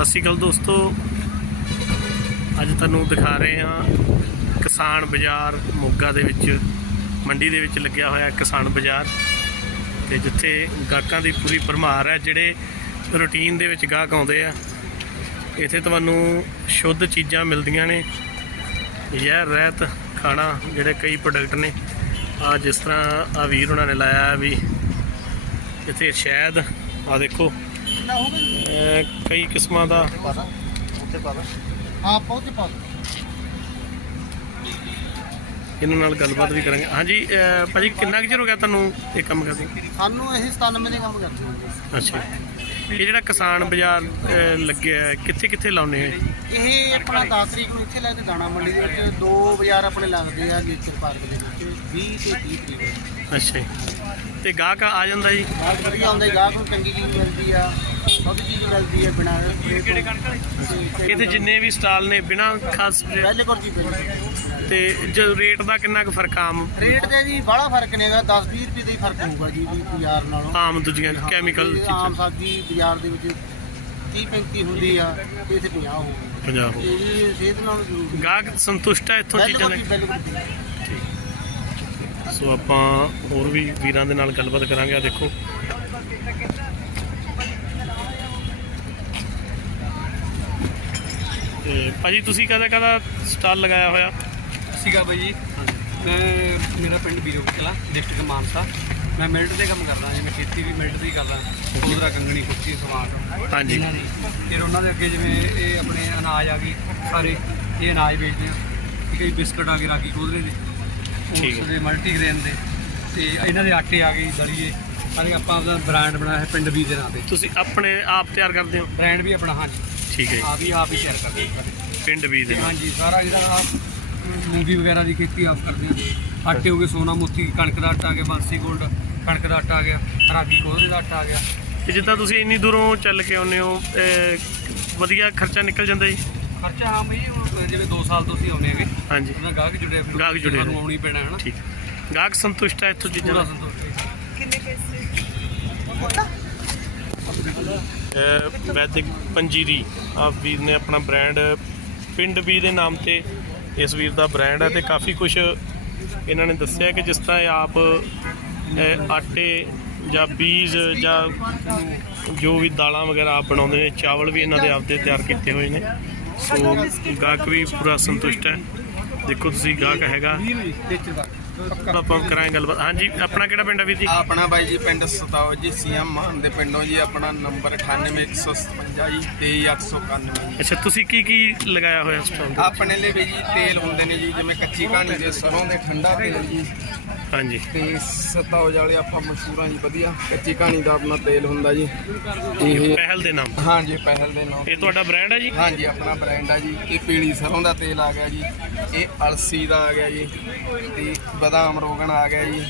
ਸਤਿ ਸ਼੍ਰੀ ਅਕਾਲ ਦੋਸਤੋ। ਅੱਜ ਤੁਹਾਨੂੰ ਦਿਖਾ ਰਹੇ ਹਾਂ ਕਿਸਾਨ ਬਾਜ਼ਾਰ ਮੋਗਾ ਦੇ ਵਿੱਚ, ਮੰਡੀ ਦੇ ਵਿੱਚ ਲੱਗਿਆ ਹੋਇਆ ਕਿਸਾਨ ਬਾਜ਼ਾਰ। ਤੇ ਜਿੱਥੇ ਗਾਹਕਾਂ ਦੀ ਪੂਰੀ ਭਰਮਾਰ ਹੈ, ਜਿਹੜੇ ਰੂਟੀਨ ਦੇ ਵਿੱਚ ਗਾਹਕ ਆਉਂਦੇ ਆ। ਇੱਥੇ ਤੁਹਾਨੂੰ ਸ਼ੁੱਧ ਚੀਜ਼ਾਂ ਮਿਲਦੀਆਂ ਨੇ। ਜ਼ਹਿਰ, ਰਹਿਤ, ਖਾਣਾ, ਜਿਹੜੇ ਕਈ ਪ੍ਰੋਡਕਟ ਨੇ। ਆ ਜਿਸ ਤਰ੍ਹਾਂ ਆ ਵੀਰ ਉਹਨਾਂ ਨੇ ਲਾਇਆ ਵੀ ਇੱਥੇ ਸ਼ਹਿਦ ਆ ਦੇਖੋ। ਅਹ ਕਈ ਕਿਸਮਾਂ ਦਾ। ਹਾਂ ਪਹੁੰਚੇ ਪਾ ਇਹਨਾਂ ਨਾਲ ਗੱਲਬਾਤ ਵੀ ਕਰਾਂਗੇ। ਹਾਂਜੀ ਅਹ ਭਾਜੀ ਕਿੰਨਾ ਕੁ ਚਿਰ ਹੋ ਗਿਆ ਤੁਹਾਨੂੰ ਇਹ ਕੰਮ ਕਰਦੇ ਸਾਨੂੰ ਇਹ 97 ਦੇ ਕੰਮ ਕਰਦੇ ਹਾਂ ਅੱਛਾ। ਇਹ ਜਿਹੜਾ ਕਿਸਾਨ ਬਾਜ਼ਾਰ ਅਹ, ਲੱਗਿਆ ਹੈ, ਕਿੱਥੇ ਕਿੱਥੇ ਲਾਉਨੇ ਆ ਇਹ ਆਪਣਾ 10 ਤਰੀਕ ਨੂੰ ਇੱਥੇ ਲੈ ਕੇ ਦਾਣਾ ਮੰਡੀ ਦੇ ਵਿੱਚ ਦੋ ਬਾਜ਼ਾਰ ਆਪਣੇ ਲੱਗਦੇ ਆ ਨੇਚਰ ਪਾਰਕ ਦੇ ਵਿੱਚ 20 ਤੇ 30 ਤਰੀਕ। ਅੱਛਾ ਜੀ। ਤੇ ਗਾਹਕ ਆ ਜਾਂਦਾ ਜੀ? ਬਹੁਤ ਵਧੀਆ ਆਉਂਦਾ ਜੀ ਗਾਹਕ ਨੂੰ ਚੰਗੀ ਚੀਜ਼ ਮਿਲਦੀ ਆ। ਸਭ ਚੀਜ਼ ਮਿਲਦੀ ਹੈ ਬਿਨਾਂ ਕਿਹੜੇ ਇੱਥੇ ਜਿੰਨੇ ਵੀ ਸਟਾਲ ਨੇ ਬਿਨਾਂ ਖਾਸ ਜੀ ਤੇ ਜੋ ਰੇਟ ਦਾ ਕਿੰਨਾ ਕੁ ਫ਼ਰਕ ਆਮ? ਰੇਟ ਦੇ ਜੀ ਬੜਾ ਫ਼ਰਕ ਨਹੀਂਗਾ 10 20 ਰੁਪਏ ਦਾ ਹੀ ਫ਼ਰਕ ਹੋਊਗਾ ਜੀ ਵੀ ਬਾਜ਼ਾਰ ਨਾਲੋਂ। ਆਮ ਦੂਜੀਆਂ ਕੈਮੀਕਲ ਆਮ ਸਬਜ਼ੀ ਬਾਜ਼ਾਰ ਦੇ ਵਿੱਚ 30 35 ਹੁੰਦੀ ਆ ਇੱਥੇ 50 ਹੋਊਗੀ ਪੰਜਾਬ ਇਹ ਵੀ ਸਿਹਤ ਨਾਲ ਜ਼ਰੂਰੀ ਗਾਹਕ ਸੰਤੁਸ਼ਟ ਹੈ ਇੱਥੋਂ ਚੀਜ਼ਾਂ? ਬਿਲਕੁਲ ਸੋ ਆਪਾਂ ਹੋਰ ਵੀ ਵੀਰਾਂ ਦੇ ਨਾਲ ਗੱਲਬਾਤ ਕਰਾਂਗੇ। ਆ ਦੇਖੋ ਤੇ ਭਾਜੀ ਤੁਸੀਂ ਕਦਾ ਕਦਾ ਸਟਾਲ ਲਗਾਇਆ ਹੋਇਆ? ਸੀਗਾ ਬਾਈ ਜੀ। ਮੈਂ ਮੇਰਾ ਪਿੰਡ ਵੀਰੋ ਕਲਾ ਡਿਸਟ੍ਰਿਕਟ ਮਾਨਸਾ। ਮੈਂ ਮਿਲਟ ਦੇ ਕੰਮ ਕਰਦਾ ਜਿਵੇਂ ਖੇਤੀ ਵੀ ਮਿਲਟ ਦੀ ਕਰਦਾ ਕੋਦਰਾ ਕੰਗਣੀ ਕੁੱਤੀ ਸਮਾਨ। ਹਾਂਜੀ। ਫਿਰ ਉਹਨਾਂ ਦੇ ਅੱਗੇ ਜਿਵੇਂ ਇਹ ਆਪਣੇ ਅਨਾਜ ਆ ਗਈ ਸਾਰੇ ਇਹ ਅਨਾਜ ਵੇਚਦੇ ਆ। ਠੀਕ ਹੈ ਜੀ, ਬਿਸਕਟ ਆ ਗਏ ਰਾਗੀ ਕੋਦਰੇ ਦੇ। ਠੀਕ ਹੈ। ਮਲਟੀ ਗ੍ਰੇਨ ਦੇ। ਤੇ ਇਹਨਾਂ ਦੇ ਆਟੇ ਆ ਗਏ ਦਲੀਏ। ਸਾਰੇ ਆਪਾਂ ਆਪਦਾ ਬ੍ਰਾਂਡ ਬਣਾਇਆ ਹੈ ਪਿੰਡ ਵੀ ਦੇ ਨਾਂ ਤੇ। ਤੁਸੀਂ ਆਪਣੇ ਆਪ ਤਿਆਰ ਕਰਦੇ ਹੋ? ਬ੍ਰਾਂਡ ਵੀ ਆਪਣਾ ਹਾਂਜੀ। ਠੀਕ ਹੈ ਜੀ। ਆਪ ਹੀ ਆਪ ਹੀ ਤਿਆਰ ਕਰਦੇ ਹਾਂ ਪਿੰਡ ਵੀ ਦੇ ਨਾਲ। ਹਾਂਜੀ ਸਾਰਾ ਜਿਹੜਾ ਮੂੰਗੀ ਵਗੈਰਾ ਦੀ ਖੇਤੀ ਆਪ ਕਰਦੇ ਹਾਂ ਆਟੇ ਹੋ ਗਏ ਸੋਨਾ ਮੋਤੀ ਕਣਕ ਦਾ ਆਟਾ ਆ ਗਿਆ ਬਾਂਸੀ ਗੋਲਡ ਕਣਕ ਦਾ ਆਟਾ ਆ ਗਿਆ ਰਾਗੀ ਕੋਹਰੇ ਦਾ ਆਟਾ ਆ ਗਿਆ। ਤੇ ਜਿੱਦਾਂ ਤੁਸੀਂ ਇੰਨੀ ਦੂਰੋਂ ਚੱਲ ਕੇ ਆਉਂਦੇ ਹੋ ਵਧੀਆ ਖਰਚਾ ਨਿਕਲ ਜਾਂਦਾ ਜੀ? ਖਰਚਾ ਹਾਂ ਬਈ ਹੁਣ ਜਿਵੇਂ 2 ਸਾਲ ਤੋਂ ਅਸੀਂ ਆਉਂਦੇ ਹੈਗੇ। ਹਾਂਜੀ। ਉਹਦਾ ਗਾਹਕ ਜੁੜਿਆ ਫਿਰ ਗਾਹਕ ਜੁੜਿਆ ਸਾਨੂੰ ਆਉਣੀ ਪੈਣਾ ਹੈ ਨਾ? ਠੀਕ। ਗਾਹਕ ਸੰਤੁਸ਼ਟ ਹੈ ਇੱਥੋਂ ਚੀਜ਼ਾਂ ਪੂਰਾ ਨਾਲ ਸੰਤੋਸ਼ ਅਹ ਵੈਦਿਕ ਪੰਜੀਰੀ ਆ ਵੀਰ ਨੇ ਆਪਣਾ ਬ੍ਰਾਂਡ ਪਿੰਡ ਵੀ ਦੇ ਨਾਮ ਤੇ ਇਸ ਵੀਰ ਦਾ ਬ੍ਰਾਂਡ ਹੈ ਤੇ ਕਾਫੀ ਕੁਝ ਇਹਨਾਂ ਨੇ ਦੱਸਿਆ ਕਿ ਜਿਸ ਤਰ੍ਹਾਂ ਇਹ ਆਪ ਅਹ, ਆਟੇ ਜਾਂ ਬੀਜ ਜਾਂ ਜੋ ਵੀ ਦਾਲਾਂ ਵਗੈਰਾ ਆਪ ਬਣਾਉਂਦੇ ਨੇ ਚਾਵਲ ਵੀ ਇਹਨਾਂ ਦੇ ਆਪਦੇ ਤਿਆਰ ਕੀਤੇ ਹੋਏ ਨੇ। ਸੋ ਗਾਹਕ ਵੀ ਪੂਰਾ ਸੰਤੁਸ਼ਟ ਹੈ। ਦੇਖੋ ਤੁਸੀਂ ਗਾਹਕ ਹੈਗਾ। ਆਪਾਂ ਕਰਾਂਗੇ ਗੱਲਬਾਤ। ਹਾਂਜੀ ਆਪਣਾ ਕਿਹੜਾ ਪਿੰਡ ਹੈ ਵੀਰ ਜੀ? ਆਪਣਾ ਬਾਈ ਜੀ ਪਿੰਡ ਸਤਾਓ ਜੀ ਸੀਐਮ ਮਾਨ ਦੇ ਪਿੰਡੋਂ ਜੀ। ਆਪਣਾ ਨੰਬਰ 98157 ਜੀ 23891 ਅੱਛਾ ਤੁਸੀਂ ਕੀ ਕੀ ਲਗਾਇਆ ਹੋਇਆ ਸਟਾਲ ਤੇ ਆਪਣੇ ਲਈ ਵੀ ਜੀ ਤੇਲ ਹੁੰਦੇ ਨੇ ਜੀ ਜਿਵੇਂ ਕੱਚੀ ਕਹਾਣੀ ਦੇ ਸਰੋਂ ਦੇ ਠੰਡਾ ਤੇਲ ਜੀ। ਹਾਂਜੀ। ਤੇ ਸਤਾਓ ਵਾਲੇ ਆਪਾਂ ਮਸ਼ਹੂਰਾਂ ਜੀ ਵਧੀਆ। ਕੱਚੀ ਕਹਾਣੀ ਦਾ ਆਪਣਾ ਤੇਲ ਹੁੰਦਾ ਜੀ। ਇਹ ਪਹਿਲ ਦੇ ਨਾਮ। ਹਾਂਜੀ ਪਹਿਲ ਦੇ ਨਾਮ। ਇਹ ਤੁਹਾਡਾ ਬ੍ਰਾਂਡ ਹੈ ਜੀ? ਹਾਂਜੀ ਆਪਣਾ ਬ੍ਰਾਂਡ ਆ ਜੀ। ਇਹ ਪੀਲੀ ਸਰੋਂ ਦਾ ਤੇਲ ਆ ਗਿਆ ਜੀ। ਇਹ ਅਲਸੀ ਦਾ ਆ ਗਿਆ ਜੀ। ਤੇ ਬਦਾਮ ਰੋਗਣ ਆ ਗਿਆ ਜੀ।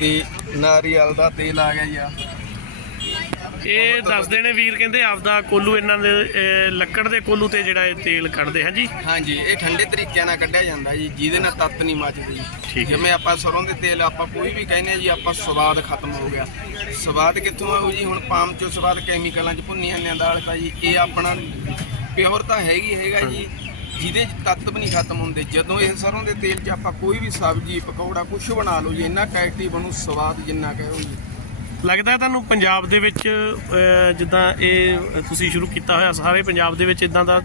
ਤੇ ਨਾਰੀਅਲ ਦਾ ਤੇਲ ਆ ਗਿਆ ਜੀ ਆ। ਇਹ ਦੱਸਦੇ ਨੇ ਵੀਰ ਕਹਿੰਦੇ ਆਪਦਾ ਕੋਲੂ ਇਹਨਾਂ ਦੇ ਅਹ, ਲੱਕੜ ਦੇ ਕੋਲੂ ਤੇ ਜਿਹੜਾ ਇਹ ਤੇਲ ਕੱਢਦੇ ਹਾਂ ਜੀ? ਹਾਂਜੀ ਇਹ ਠੰਡੇ ਤਰੀਕਿਆਂ ਨਾਲ ਕੱਢਿਆ ਜਾਂਦਾ ਜੀ ਜਿਹਦੇ ਨਾਲ ਤੱਤ ਨਹੀਂ ਮੱਚਦੇ ਠੀਕ ਹੈ। ਜਿਵੇਂ ਆਪਾਂ ਸਰੋਂ ਦੇ ਤੇਲ ਆਪਾਂ ਕੋਈ ਵੀ ਕਹਿੰਦੇ ਆ ਜੀ ਆਪਾਂ ਸਵਾਦ ਖਤਮ ਹੋ ਗਿਆ। ਸਵਾਦ ਕਿੱਥੋਂ ਆਊ ਜੀ? ਹੁਣ ਪਾਮ ਚੋਂ ਸਵਾਦ ਕੈਮੀਕਲਾਂ 'ਚ ਭੁੰਨੀ ਜਾਂਦੇ ਆ ਦਾਲ ਤਾਂ ਜੀ ਇਹ ਆਪਣਾ ਪਿਓਰ ਤਾਂ ਹੈਗੀ ਹੈਗਾ ਜੀ ਜਿਹਦੇ 'ਚ ਤੱਤ ਵੀ ਨਹੀਂ ਖਤਮ ਹੁੰਦੇ। ਜਦੋਂ ਇਹ ਸਰੋਂ ਦੇ ਤੇਲ 'ਚ ਆਪਾਂ ਕੋਈ ਵੀ ਸਬਜ਼ੀ ਪਕੌੜਾ ਕੁਝ ਬਣਾ ਲਓ ਜੀ ਇੰਨਾ ਟੈਸਟੀ ਬਣੂ ਸਵਾਦ ਜਿੰਨਾ ਕਹੋ ਜੀ। ਲੱਗਦਾ ਤੁਹਾਨੂੰ ਪੰਜਾਬ ਦੇ ਵਿੱਚ ਜਿੱਦਾਂ ਇਹ ਤੁਸੀਂ ਸ਼ੁਰੂ ਕੀਤਾ ਹੋਇਆ ਸਾਰੇ ਪੰਜਾਬ ਦੇ ਵਿੱਚ ਇਦਾਂ ਦਾ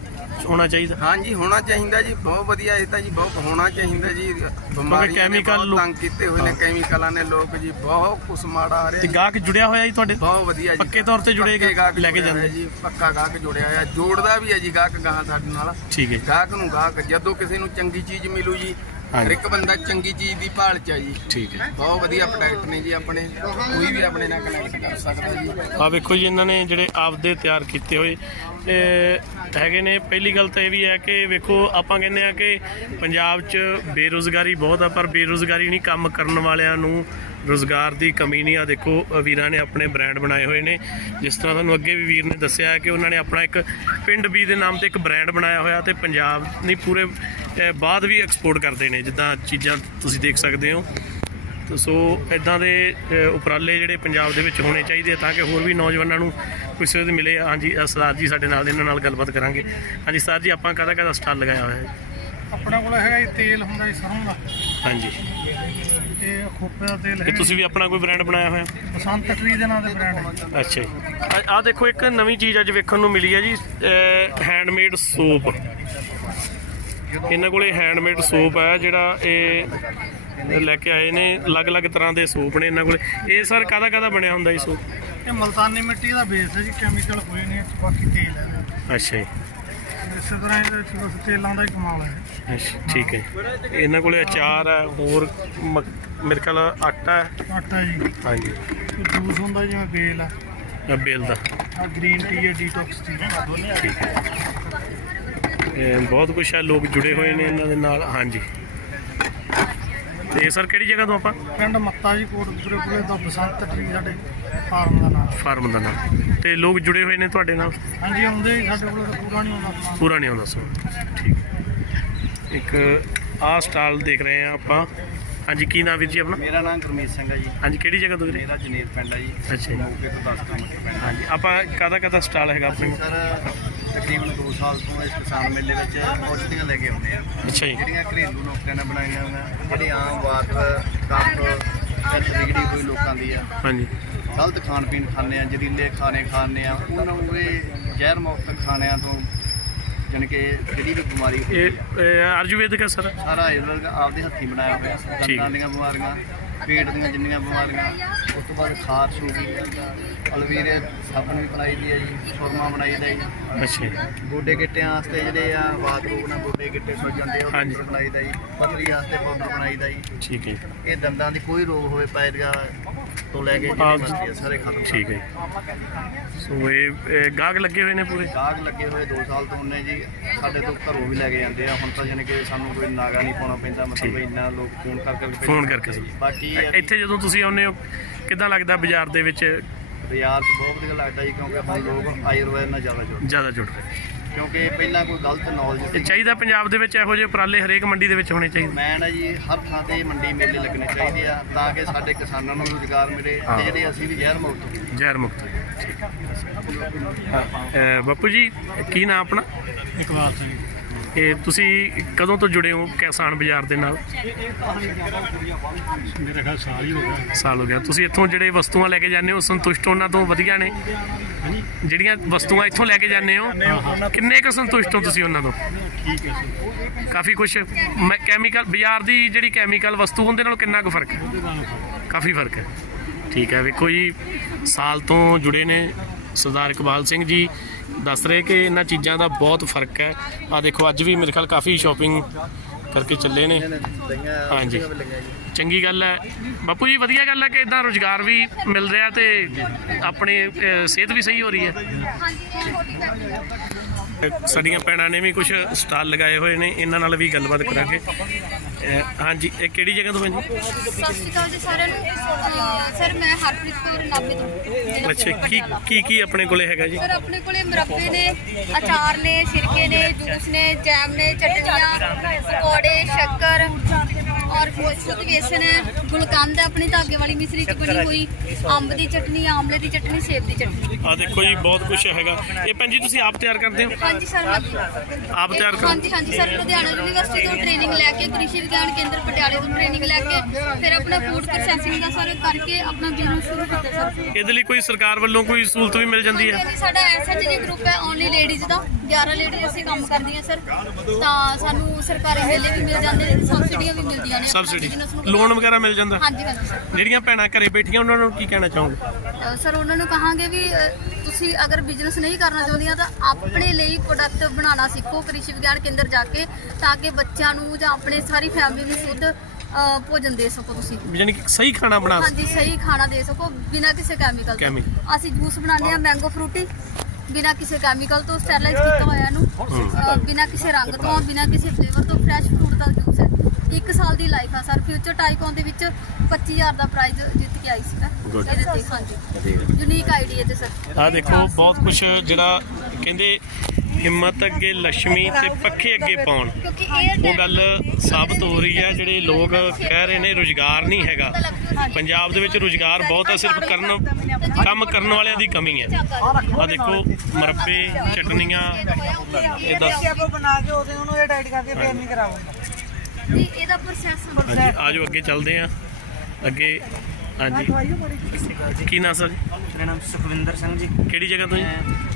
ਹੋਣਾ ਚਾਹੀਦਾ? ਹਾਂਜੀ ਹੋਣਾ ਚਾਹੀਦਾ ਜੀ ਬਹੁਤ ਵਧੀਆ ਇਹ ਤਾਂ ਜੀ ਬਹੁਤ ਹੋਣਾ ਚਾਹੀਦਾ ਜੀ। ਬਿਮਾਰੀਆਂ ਨੇ ਬਹੁਤ ਤੰਗ ਕੀਤੇ ਹੋਏ ਨੇ ਕੈਮੀਕਲਾਂ ਨੇ ਲੋਕ ਜੀ ਬਹੁਤ ਕੁਛ ਮਾੜਾ ਆ ਰਿਹਾ ਤੇ ਗਾਹਕ ਜੁੜਿਆ ਹੋਇਆ ਜੀ ਤੁਹਾਡੇ? ਬਹੁਤ ਵਧੀਆ ਜੀ। ਪੱਕੇ ਤੌਰ ਤੇ ਗਾਹਕ ਲੈ ਕੇ ਜਾਂਦੇ। ਜੀ ਪੱਕਾ ਗਾਹਕ ਜੁੜਿਆ ਹੋਇਆ ਜੋੜਦਾ ਵੀ ਹੈ ਜੀ ਗਾਹਕ ਗਾਹਾਂ ਸਾਡੇ ਨਾਲ। ਠੀਕ ਹੈ ਗਾਹਕ ਨੂੰ ਗਾਹਕ ਜਦੋਂ ਕਿਸੇ ਨੂੰ ਚੰਗੀ ਚੀਜ਼ ਮਿਲੂ ਜੀ ਹਰ। ਇੱਕ ਬੰਦਾ ਚੰਗੀ ਚੀਜ਼ ਦੀ ਭਾਲ ਚ ਆ ਜੀ। ਠੀਕ ਹੈ। ਬਹੁਤ ਵਧੀਆ ਪ੍ਰੋਡਕਟ ਨੇ ਜੀ ਆਪਣੇ। ਕੋਈ ਵੀ ਆਪਣੇ ਨਾਲ ਕਨੈਕਟ ਕਰ ਸਕਦਾ ਜੀ। ਆ ਵੇਖੋ ਜੀ ਇਹਨਾਂ ਨੇ ਜਿਹੜੇ ਆਪਦੇ ਤਿਆਰ ਕੀਤੇ ਹੋਏ ਇਹ ਹੈਗੇ ਨੇ। ਪਹਿਲੀ ਗੱਲ ਤਾਂ ਇਹ ਵੀ ਹੈ ਕਿ ਵੇਖੋ ਆਪਾਂ ਕਹਿੰਦੇ ਆ ਕਿ ਪੰਜਾਬ 'ਚ ਬੇਰੁਜ਼ਗਾਰੀ ਬਹੁਤ ਆ ਪਰ ਬੇਰੁਜ਼ਗਾਰੀ ਨਹੀਂ ਕੰਮ ਕਰਨ ਵਾਲਿਆਂ ਨੂੰ ਰੋਜ਼ਗਾਰ ਦੀ ਕਮੀ ਨਹੀਂ ਆ। ਦੇਖੋ ਵੀਰਾਂ ਨੇ ਆਪਣੇ ਬ੍ਰਾਂਡ ਬਣਾਏ ਹੋਏ ਨੇ। ਜਿਸ ਤਰ੍ਹਾਂ ਤੁਹਾਨੂੰ ਅੱਗੇ ਵੀ ਵੀਰ ਨੇ ਦੱਸਿਆ ਹੈ ਕਿ ਉਹਨਾਂ ਨੇ ਆਪਣਾ ਇੱਕ ਪਿੰਡ ਬੀ ਦੇ ਨਾਮ ਤੇ ਇੱਕ ਬ੍ਰਾਂਡ ਬਣਾਇਆ ਹੋਇਆ ਤੇ ਪੰਜਾਬ ਨਹੀਂ ਪੂਰੇ ਬਾਅਦ ਵੀ ਐਕਸਪੋਰਟ ਕਰਦੇ ਨੇ ਜਿੱਦਾਂ ਚੀਜ਼ਾਂ ਤੁਸੀਂ ਦੇਖ ਸਕਦੇ ਹੋ। ਸੋ ਇਦਾਂ ਦੇ ਉਪਰਾਲੇ ਜਿਹੜੇ ਪੰਜਾਬ ਦੇ ਵਿੱਚ ਹੋਣੇ ਚਾਹੀਦੇ ਆ ਤਾਂ ਕਿ ਹੋਰ ਵੀ ਨੌਜਵਾਨਾਂ ਨੂੰ ਕੋਈ ਸੇਧ ਮਿਲੇ। ਹਾਂਜੀ ਸਰਦਾਰ ਜੀ ਸਾਡੇ ਨਾਲ ਇਹਨਾਂ ਨਾਲ ਗੱਲਬਾਤ ਕਰਾਂਗੇ। ਹਾਂਜੀ ਸਰ ਜੀ ਆਪਾਂ ਕਾਹਦਾ ਕਾਹਦਾ ਸਟਾਲ ਲਗਾਇਆ ਹੋਇਆ ਹੈ? ਆਪਣੇ ਕੋਲ ਹੈਗਾ ਜੀ ਤੇਲ ਹੁੰਦਾ ਜੀ ਸਰੋਂ ਦਾ। ਹਾਂਜੀ। ਇਹ ਖੋਪੇ ਦਾ ਤੇਲ ਇਹ ਤੁਸੀਂ ਵੀ ਆਪਣਾ ਕੋਈ ਬ੍ਰਾਂਡ ਬਣਾਇਆ ਹੋਇਆ? ਬਸੰਤ ਟਰੀ ਦੇ ਨਾਂ ਦੇ ਬ੍ਰਾਂਡ ਹੈ। ਅੱਛਾ ਜੀ। ਆ ਦੇਖੋ ਇੱਕ ਨਵੀਂ ਚੀਜ਼ ਅੱਜ ਵੇਖਣ ਨੂੰ ਮਿਲੀ ਹੈ ਜੀ ਹੈਂਡਮੇਡ ਸੋਪ ਇਹਨਾਂ ਕੋਲੇ ਹੈਂਡਮੇਡ ਸੋਪ ਹੈ ਜਿਹੜਾ ਇਹ ਲੈ ਕੇ ਆਏ ਨੇ ਅਲੱਗ-ਅਲੱਗ ਤਰ੍ਹਾਂ ਦੇ ਸੋਪ ਨੇ ਇਹਨਾਂ ਕੋਲੇ। ਇਹ ਸਰ ਕਾਹਦਾ ਕਾਹਦਾ ਬਣਿਆ ਹੁੰਦਾ ਜੀ ਸੋਪ ਇਹ ਮਲਤਾਨੀ ਮਿੱਟੀ ਦਾ ਬੇਸ ਹੈ ਜੀ ਕੈਮੀਕਲ ਇਹ 'ਚ, ਬਾਕੀ ਤੇਲ ਹੈ। ਅੱਛਾ ਜੀ। ਇਸੇ ਤਰ੍ਹਾਂ ਇਹਦੇ ਵਿੱਚ ਬਸ ਤੇਲਾਂ ਦਾ ਹੀ ਕਮਾਲ ਹੈ। ਅੱਛਾ ਠੀਕ ਹੈ। ਇਹਨਾਂ ਕੋਲੇ ਅਚਾਰ ਹੈ ਹੋਰ ਮੇਰੇ ਖਿਆਲ ਆਟਾ ਹੈ। ਆਟਾ ਜੀ। ਹਾਂਜੀ। ਜੂਸ ਹੁੰਦਾ ਜਿਵੇਂ ਬੇਲ ਆ ਆਹ ਬੇਲ ਦਾ। ਆ ਗ੍ਰੀਨ ਟੀ ਹੈ ਡੀਟੌਕਸ ਟੀ। ਠੀਕ ਹੈ। ਇਹ ਬਹੁਤ ਕੁਝ ਹੈ ਲੋਕ ਜੁੜੇ ਹੋਏ ਨੇ ਇਹਨਾਂ ਦੇ ਨਾਲ ਹਾਂਜੀ। ਤੇ ਸਰ ਕਿਹੜੀ ਜਗ੍ਹਾ ਤੋਂ ਆਪਾਂ? ਪਿੰਡ ਮੱਤਾ ਜੀ ਕੋਟਪੁਰੇ ਕੋਲੇ ਦਾ ਬਸੰਤ ਟਰੀ ਸਾਡੇ ਫਾਰਮ ਦਾ ਨਾਮ। ਫਾਰਮ ਦਾ ਨਾਮ। ਤੇ ਲੋਕ ਜੁੜੇ ਹੋਏ ਨੇ ਤੁਹਾਡੇ ਨਾਲ? ਹਾਂਜੀ ਆਉਂਦੇ ਸਾਡੇ ਕੋਲ ਤਾਂ ਪੂਰਾ ਨਹੀਂ ਸਮਾਨ। ਪੂਰਾ ਨਹੀਂ ਆਉਂਦਾ ਸੋ ਠੀਕ ਇੱਕ ਆਹ ਸਟਾਲ ਦੇਖ ਰਹੇ ਆ ਆਪਾਂ। ਹਾਂਜੀ ਕੀ ਨਾਮ ਵੀਰ ਜੀ ਆਪਣਾ? ਮੇਰਾ ਨਾਮ ਗੁਰਮੀਤ ਸਿੰਘ ਹੈ ਜੀ। ਹਾਂਜੀ ਕਿਹੜੀ ਜਗ੍ਹਾ ਤੋਂ ਵੀਰੇ ਮੇਰਾ ਜਨੇਰ ਪਿੰਡ ਹੈ ਜੀ। ਅੱਛਾ ਜੀ। ਮੌਕੇ ਤੋਂ 10 ਕਿਲੋਮੀਟਰ ਪਿੰਡ ਹਾਂਜੀ ਆਪਾਂ ਕਾਹਦਾ ਕਾਹਦਾ ਸਟਾਲ ਹੈਗਾ ਆਪਣੇ ਕੋਲ? ਸਰ ਤਕਰੀਬਨ 2 ਸਾਲ ਤੋਂ ਇਸ ਕਿਸਾਨ ਮੇਲੇ ਵਿੱਚ ਔਸ਼ਧੀਆਂ ਲੈ ਕੇ ਆਉਂਦੇ ਆ ਅੱਛਾ ਜੀ। ਜਿਹੜੀਆਂ ਘਰੇਲੂ ਲੋਕਾਂ ਨੇ ਬਣਾਈਆਂ ਹੋਈਆਂ ਜਿਹੜੀ ਆਮ ਵਾਟਰ ਕੱਪ ਕੋਈ ਲੋਕਾਂ ਦੀ ਆ। ਹਾਂਜੀ। ਗਲਤ ਖਾਣ ਪੀਣ ਖਾਂਦੇ ਆ ਜ਼ਹਿਰੀਲੇ ਖਾਣੇ ਖਾਂਦੇ ਆ ਉਹਨਾਂ ਨੂੰ ਇਹ ਜ਼ਹਿਰ ਮੁਕਤ ਖਾਣਿਆਂ ਤੋਂ ਜਾਣੀ ਕਿ ਜਿਹੜੀ ਵੀ ਬਿਮਾਰੀ ਹੁੰਦੀ ਇਹ ਆ ਇਹ ਆਯੁਰਵੇਦਿਕ ਹੈ ਸਰ? ਸਾਰਾ ਆਯੁਰਵੇਦ ਆਪਦੇ ਹੱਥੀਂ ਬਣਾਇਆ ਹੋਇਆ ਠੀਕ। ਦੰਦਾਂ ਦੀਆਂ ਬਿਮਾਰੀਆਂ ਪੇਟ ਦੀਆਂ ਜਿੰਨੀਆਂ ਬਿਮਾਰੀਆਂ ਉਸ ਤੋਂ ਬਾਅਦ ਖਾਰਸ਼ ਹੋ ਗਈ ਅਲਵੀਰੇ ਸਾਬਣ ਵੀ ਦੀ ਹੈ ਜੀ ਸੁਰਮਾ ਬਣਾਈ ਦਾ ਜੀ। ਅੱਛਾ ਜੀ। ਗੋਡੇ ਗਿੱਟਿਆਂ ਵਾਸਤੇ ਜਿਹੜੇ ਆ ਬਾਤ ਰੋਗ ਨਾਲ ਗੋਡੇ ਗਿੱਟੇ ਸੁੱਜ ਜਾਂਦੇ ਆ ਉਹ ਹਾਂਜੀ। ਪਾਊਡਰ ਬਣਾਈ ਦਾ ਜੀ ਪਥਰੀ ਵਾਸਤੇ ਪਾਊਡਰ ਬਣਾਈ ਦਾ ਜੀ। ਠੀਕ ਹੈ। ਜੀ, ਇਹ ਦੰਦਾਂ ਦੀ ਕੋਈ ਰੋਗ ਹੋਵੇ ਪੈਰੀਆਂ ਤੋਂ ਲੈ ਕੇ ਜਿਹੜੀ ਮਰਜ਼ੀ ਆ ਸਾਰੇ ਖਤਮ ਠੀਕ ਹੈ ਜੀ। ਸੋ ਇਹ ਇਹ ਗਾਹਕ ਲੱਗੇ ਹੋਏ ਨੇ ਪੂਰੇ? ਦਾਗ ਲੱਗੇ ਹੋਏ 2 ਸਾਲ ਤੋਂ ਉਹਨੇ ਜੀ। ਸਾਡੇ ਤੋਂ ਘਰੋਂ ਵੀ ਲੈ ਕੇ ਜਾਂਦੇ ਆ। ਹੁਣ ਤਾਂ ਜਾਣੀ ਕਿ ਸਾਨੂੰ ਕੋਈ ਨਾਗਾ ਨਹੀਂ ਪਾਉਣਾ ਪੈਂਦਾ। ਮਤਲਬ ਠੀਕ। ਇੰਨਾ ਲੋਕ ਫੋਨ ਕਰ ਕਰਕੇ ਫੋਨ ਕਰਕੇ ਸੀ। ਬਾਕੀ ਇੱਥੇ ਜਦੋਂ ਤੁਸੀਂ ਆਉਂਦੇ ਹੋ ਕਿੱਦਾਂ ਲੱਗਦਾ ਬਾਜ਼ਾਰ ਦੇ ਵਿੱਚ? ਬਾਜ਼ਾਰ 'ਚ ਬਹੁਤ ਵਧੀਆ ਲੱਗਦਾ ਜੀ ਕਿਉਂਕਿ ਹੁਣ ਲੋਕ ਆਯੁਰਵੈਦ ਨਾਲ ਜ਼ਿਆਦਾ ਜੁੜਦੇ ਜ਼ਿਆਦਾ ਜੁੜ ਰਹੇ ਕਿਉਂਕਿ ਪਹਿਲਾਂ ਕੋਈ ਗਲਤ ਨੌਲੇਜ ਇਹ ਸੀ। ਚਾਹੀਦਾ ਪੰਜਾਬ ਦੇ ਵਿੱਚ ਇਹੋ ਜਿਹੇ ਉਪਰਾਲੇ ਹਰੇਕ ਮੰਡੀ ਦੇ ਵਿੱਚ ਹੋਣੇ ਚਾਹੀਦੇ। ਮੈਂ ਨਾ ਜੀ ਹਰ ਥਾਂ ਤੇ ਮੰਡੀ ਮੇਲੇ ਲੱਗਣੇ ਚਾਹੀਦੇ ਆ ਤਾਂ ਕਿ ਸਾਡੇ ਕਿਸਾਨਾਂ ਨੂੰ ਰੁਜ਼ਗਾਰ ਮਿਲੇ। ਤੇ ਜਿਹੜੇ ਅਸੀਂ ਵੀ ਜ਼ਹਿਰ ਮੁਕਤ ਜ਼ਹਿਰ ਮੁਕਤ ਬਾਪੂ ਜੀ ਕੀ ਨਾਮ ਆਪਣਾ? ਇਕਬਾਲ ਸਿੰਘ। ਇਹ ਤੁਸੀਂ ਕਦੋਂ ਤੋਂ ਜੁੜੇ ਹੋ ਕਿਸਾਨ ਬਾਜ਼ਾਰ ਦੇ ਨਾਲ? ਮੇਰਾ ਖਿਆਲ ਸਾਲ ਹੀ ਹੋ ਗਿਆ। ਸਾਲ ਹੋ ਗਿਆ। ਤੁਸੀਂ ਇੱਥੋਂ ਜਿਹੜੇ ਵਸਤੂਆਂ ਲੈ ਕੇ ਜਾਂਦੇ ਹੋ ਸੰਤੁਸ਼ਟ ਉਹਨਾਂ ਤੋਂ ਵਧੀਆ ਨੇ? ਜਿਹੜੀਆਂ ਵਸਤੂਆਂ ਇੱਥੋਂ ਲੈ ਕੇ ਜਾਂਦੇ ਹੋ ਕਿੰਨੇ ਕੁ ਸੰਤੁਸ਼ਟ ਹੋ ਤੁਸੀਂ ਉਹਨਾਂ ਤੋਂ? ਠੀਕ ਹੈ ਸਰ। ਕਾਫੀ ਕੁਝ ਕੈਮੀਕਲ ਬਾਜ਼ਾਰ ਦੀ ਜਿਹੜੀ ਕੈਮੀਕਲ ਵਸਤੂ ਹੁੰਦੇ ਨਾਲੋਂ ਕਿੰਨਾ ਕੁ ਫ਼ਰਕ ਹੈ। ਕਾਫੀ ਫ਼ਰਕ ਹੈ। ਠੀਕ ਹੈ ਵੇਖੋ ਜੀ ਸਾਲ ਤੋਂ ਜੁੜੇ ਨੇ। ਸਰਦਾਰ ਇਕਬਾਲ ਸਿੰਘ ਜੀ ਦੱਸ ਰਹੇ ਕਿ ਇਹਨਾਂ ਚੀਜ਼ਾਂ ਦਾ ਬਹੁਤ ਫ਼ਰਕ ਹੈ। ਆ ਦੇਖੋ, ਅੱਜ ਵੀ ਮੇਰੇ ਖਿਆਲ ਕਾਫੀ ਸ਼ਾਪਿੰਗ ਕਰਕੇ ਚੱਲੇ ਨੇ। ਹਾਂਜੀ। ਚੰਗੀ ਗੱਲ ਹੈ। ਬਾਪੂ ਜੀ, ਵਧੀਆ ਗੱਲ ਹੈ ਕਿ ਇਦਾਂ ਰੋਜ਼ਗਾਰ ਵੀ ਮਿਲ ਰਿਹਾ ਤੇ ਆਪਣੇ ਸਿਹਤ ਵੀ ਸਹੀ ਹੋ ਰਹੀ ਹੈ। ਸਾਡੀਆਂ ਭੈਣਾਂ ਨੇ ਵੀ ਕੁਝ ਸਟਾਲ ਲਗਾਏ ਹੋਏ ਨੇ। ਇਹਨਾਂ ਨਾਲ ਵੀ ਗੱਲਬਾਤ ਕਰਾਂਗੇ। ਅਹ, ਹਾਂਜੀ ਇਹ ਕਿਹੜੀ ਜਗ੍ਹਾ ਤੋਂ ਹੈ ਜੀ ਸਤਿ ਸ਼੍ਰੀ ਅਕਾਲ ਜੀ ਸਾਰਿਆਂ ਨੂੰ। ਅਹ ਸਰ ਮੈਂ ਹਰਪ੍ਰੀਤ ਕੌਰ ਨਾਭੇ ਤੋਂ। ਜ਼ਿਲ੍ਹਾ ਅੱਛਾ ਕੀ ਕੀ ਕੀ ਆਪਣੇ ਕੋਲੇ ਹੈਗਾ ਜੀ? ਸਰ ਆਪਣੇ ਕੋਲੇ ਮੁਰੱਬੇ ਨੇ ਅਚਾਰ ਨੇ ਸਿਰਕੇ ਨੇ ਜੂਸ ਨੇ ਜੈਮ ਨੇ ਚਟਨੀਆਂ ਪਕੌੜੇ ਸ਼ੱਕਰ। ਔਰ ਸ਼ੁੱਧ ਵੇਸਣ ਹੈ। ਗੁਲਕੰਦ ਹੈ ਆਪਣੀ ਧਾਗੇ ਵਾਲੀ ਮਿਸਰੀ ਚ ਬਣੀ ਹੋਈ। ਅੰਬ ਦੀ ਚਟਨੀ ਆਮਲੇ ਦੀ ਚਟਨੀ ਸੇਬ ਦੀ ਚਟਨੀ। ਆ ਦੇਖੋ ਜੀ ਬਹੁਤ ਕੁਝ ਹੈਗਾ। ਇਹ ਭੈਣ ਜੀ ਤੁਸੀਂ ਆਪ ਤਿਆਰ ਕਰਦੇ ਹੋ? ਹਾਂਜੀ ਸਰ ਆਪ ਤਿਆਰ ਕਰ। ਹਾਂਜੀ ਹਾਂਜੀ ਸਰ ਲੁਧਿਆਣਾ ਯੂਨੀਵਰਸਿਟੀ ਤੋਂ ਟ੍ਰੇਨਿੰਗ ਲੈ ਕੇ ਕ੍ਰਿਸ਼ੀ ਵਿਗਿਆਨ ਕੇਂਦਰ ਪਟਿਆਲੇ ਤੋਂ ਟ੍ਰੇਨਿੰਗ ਲੈ ਕੇ ਫਿਰ ਆਪਣਾ ਫੂਡ ਪ੍ਰੋਸੈਸਿੰਗ ਦਾ ਸਰ ਕਰਕੇ ਆਪਣਾ ਬਿਜ਼ਨਸ ਸ਼ੁਰੂ ਕੀਤਾ ਸਰ। ਇਹਦੇ ਲਈ ਕੋਈ ਸਰਕਾਰ ਵੱਲੋਂ ਕੋਈ ਸਹੂਲਤ ਵੀ ਮਿਲ ਜਾਂਦੀ ਹੈ? ਸਾਡਾ ਐਸਐਚਜੀ ਗਰੁੱਪ ਹੈ ਓਨਲੀ ਲੇਡੀਜ਼ ਦਾ। 11 ਲੇਡੀਜ਼ ਅਸੀਂ ਕੰਮ ਕਰਦੀਆਂ ਸਰ। ਤਾਂ ਸਾਨੂੰ ਸਰਕਾਰੀ ਮੇਲੇ ਵੀ ਮਿਲ ਜਾਂਦੇ ਨੇ ਸਬਸਿਡੀਆਂ ਵੀ ਮਿਲਦੀਆਂ ਨੇ। ਸਬਸਿਡੀ। business ਨੂੰ ਲੋਨ ਵਗੈਰਾ ਮਿਲ ਜਾਂਦਾ? ਹਾਂਜੀ ਹਾਂਜੀ ਸਰ। ਜਿਹੜੀਆਂ ਭੈਣਾਂ ਘਰੇ ਬੈਠੀਆਂ ਉਹਨਾਂ ਨੂੰ ਕੀ ਕਹਿਣਾ ਚਾਹੋਗੇ? ਅ, ਸਰ ਉਹਨਾਂ ਨੂੰ ਕਹਾਂਗੇ ਵੀ ਅ, ਤੁਸੀਂ ਅਗਰ ਬਿਜ਼ਨਸ ਨਹੀਂ ਕਰਨਾ ਚਾਹੁੰਦੀਆਂ ਤਾਂ ਆਪਣੇ ਲਈ ਪ੍ਰੋਡਕਟ ਬਣਾਉਣਾ ਸਿੱਖੋ ਕ੍ਰਿਸ਼ੀ ਵਿਗਿਆਨ ਕੇਂਦਰ ਜਾ ਕੇ ਤਾਂ ਕਿ ਬੱਚਿਆਂ ਨੂੰ ਜਾਂ ਆਪਣੇ ਸਾਰੀ ਫੈਮਿਲੀ ਨੂੰ ਸ਼ੁੱਧ ਅ, ਭੋਜਨ ਦੇ ਸਕੋ ਤੁਸੀਂ। ਯਾਨੀ ਕਿ ਸਹੀ ਖਾਣਾ ਬਣਾ ਹਾਂਜੀ ਸਹੀ ਖਾਣਾ ਦੇ ਸਕੋ ਬਿਨਾਂ ਕਿਸੇ ਕੈਮੀਕਲ ਤੋਂ। Chemical। ਅਸੀਂ ਜੂਸ ਬਣਾਉਂਦੇ ਆ ਮੈਂਗੋ ਫਰੂਟੀ ਬਿਨਾਂ ਕਿਸੇ ਕੈਮੀਕਲ ਤੋਂ ਸਟੈਰਲਾਈਜ਼ ਕੀਤਾ ਹੋਇਆ ਇਹਨੂੰ। ਬਿਨਾਂ ਕਿਸੇ ਰੰਗ ਤੋਂ ਬਿਨਾਂ ਕਿਸੇ ਫਲੇਵਰ ਤੋਂ ਫਰੈਸ਼ ਫਰੂਟ ਦਾ ਜੂਸ ਹੈ। ਇੱਕ ਸਾਲ ਦੀ ਲਾਈਫ ਆ ਸਰ ਫਿਊਚਰ ਟਾਈਕਨ ਦੇ ਵਿੱਚ 25000 ਦਾ ਪ੍ਰਾਈਜ਼ ਜਿੱਤ ਕੇ ਆਈ ਸੀ ਮੈਂ. ਇਹਦੇ ਤੇ ਹਾਂਜੀ। ਯੂਨੀਕ ਆਈਡੀਆ ਤੇ ਸਰ ਆ ਦੇਖੋ ਬਹੁਤ ਕੁਝ ਜਿਹੜਾ ਕਹਿੰਦੇ ਹਿੰਮਤ ਅੱਗੇ ਲక్ష్ਮੀ ਤੇ ਪੱਖੇ ਅੱਗੇ ਪਾਉਣ। ਕਿਉਂਕਿ ਇਹ ਉਹ ਗੱਲ ਸਾਬਤ ਹੋ ਰਹੀ ਹੈ ਜਿਹੜੇ ਲੋਕ ਕਹਿ ਰਹੇ ਨੇ ਰੁਜ਼ਗਾਰ ਨਹੀਂ ਹੈਗਾ। ਪੰਜਾਬ ਦੇ ਵਿੱਚ ਰੁਜ਼ਗਾਰ ਬਹੁਤ ਹੈ ਸਿਰਫ ਕਰਨ ਕੰਮ ਕਰਨ ਵਾਲਿਆਂ ਦੀ ਕਮੀ ਹੈ। ਆ ਦੇਖੋ ਮਰੱਬੇ ਚਟਨੀਆਂ ਇਹਦਾ ਆਪਾਂ ਬਣਾ ਕੇ ਉਹਦੇ ਉਹਨੂੰ ਇਹ ਡਾਈਟ ਕਰਕੇ ਫੇਰ ਨਹੀਂ ਕਰਾਵਾਂਗਾ ਇਹਦਾ ਪ੍ਰੋਸੈਸ ਹਾਂਜੀ ਆਜੋ ਅੱਗੇ ਚੱਲਦੇ ਆ। ਅੱਗੇ ਹਾਂਜੀ। ਕੀ ਨਾਂ ਸਰ? ਮੇਰਾ ਨਾਮ ਸੁਖਵਿੰਦਰ ਸਿੰਘ ਜੀ। ਕਿਹੜੀ ਜਗ੍ਹਾ ਤੋਂ ਜੀ?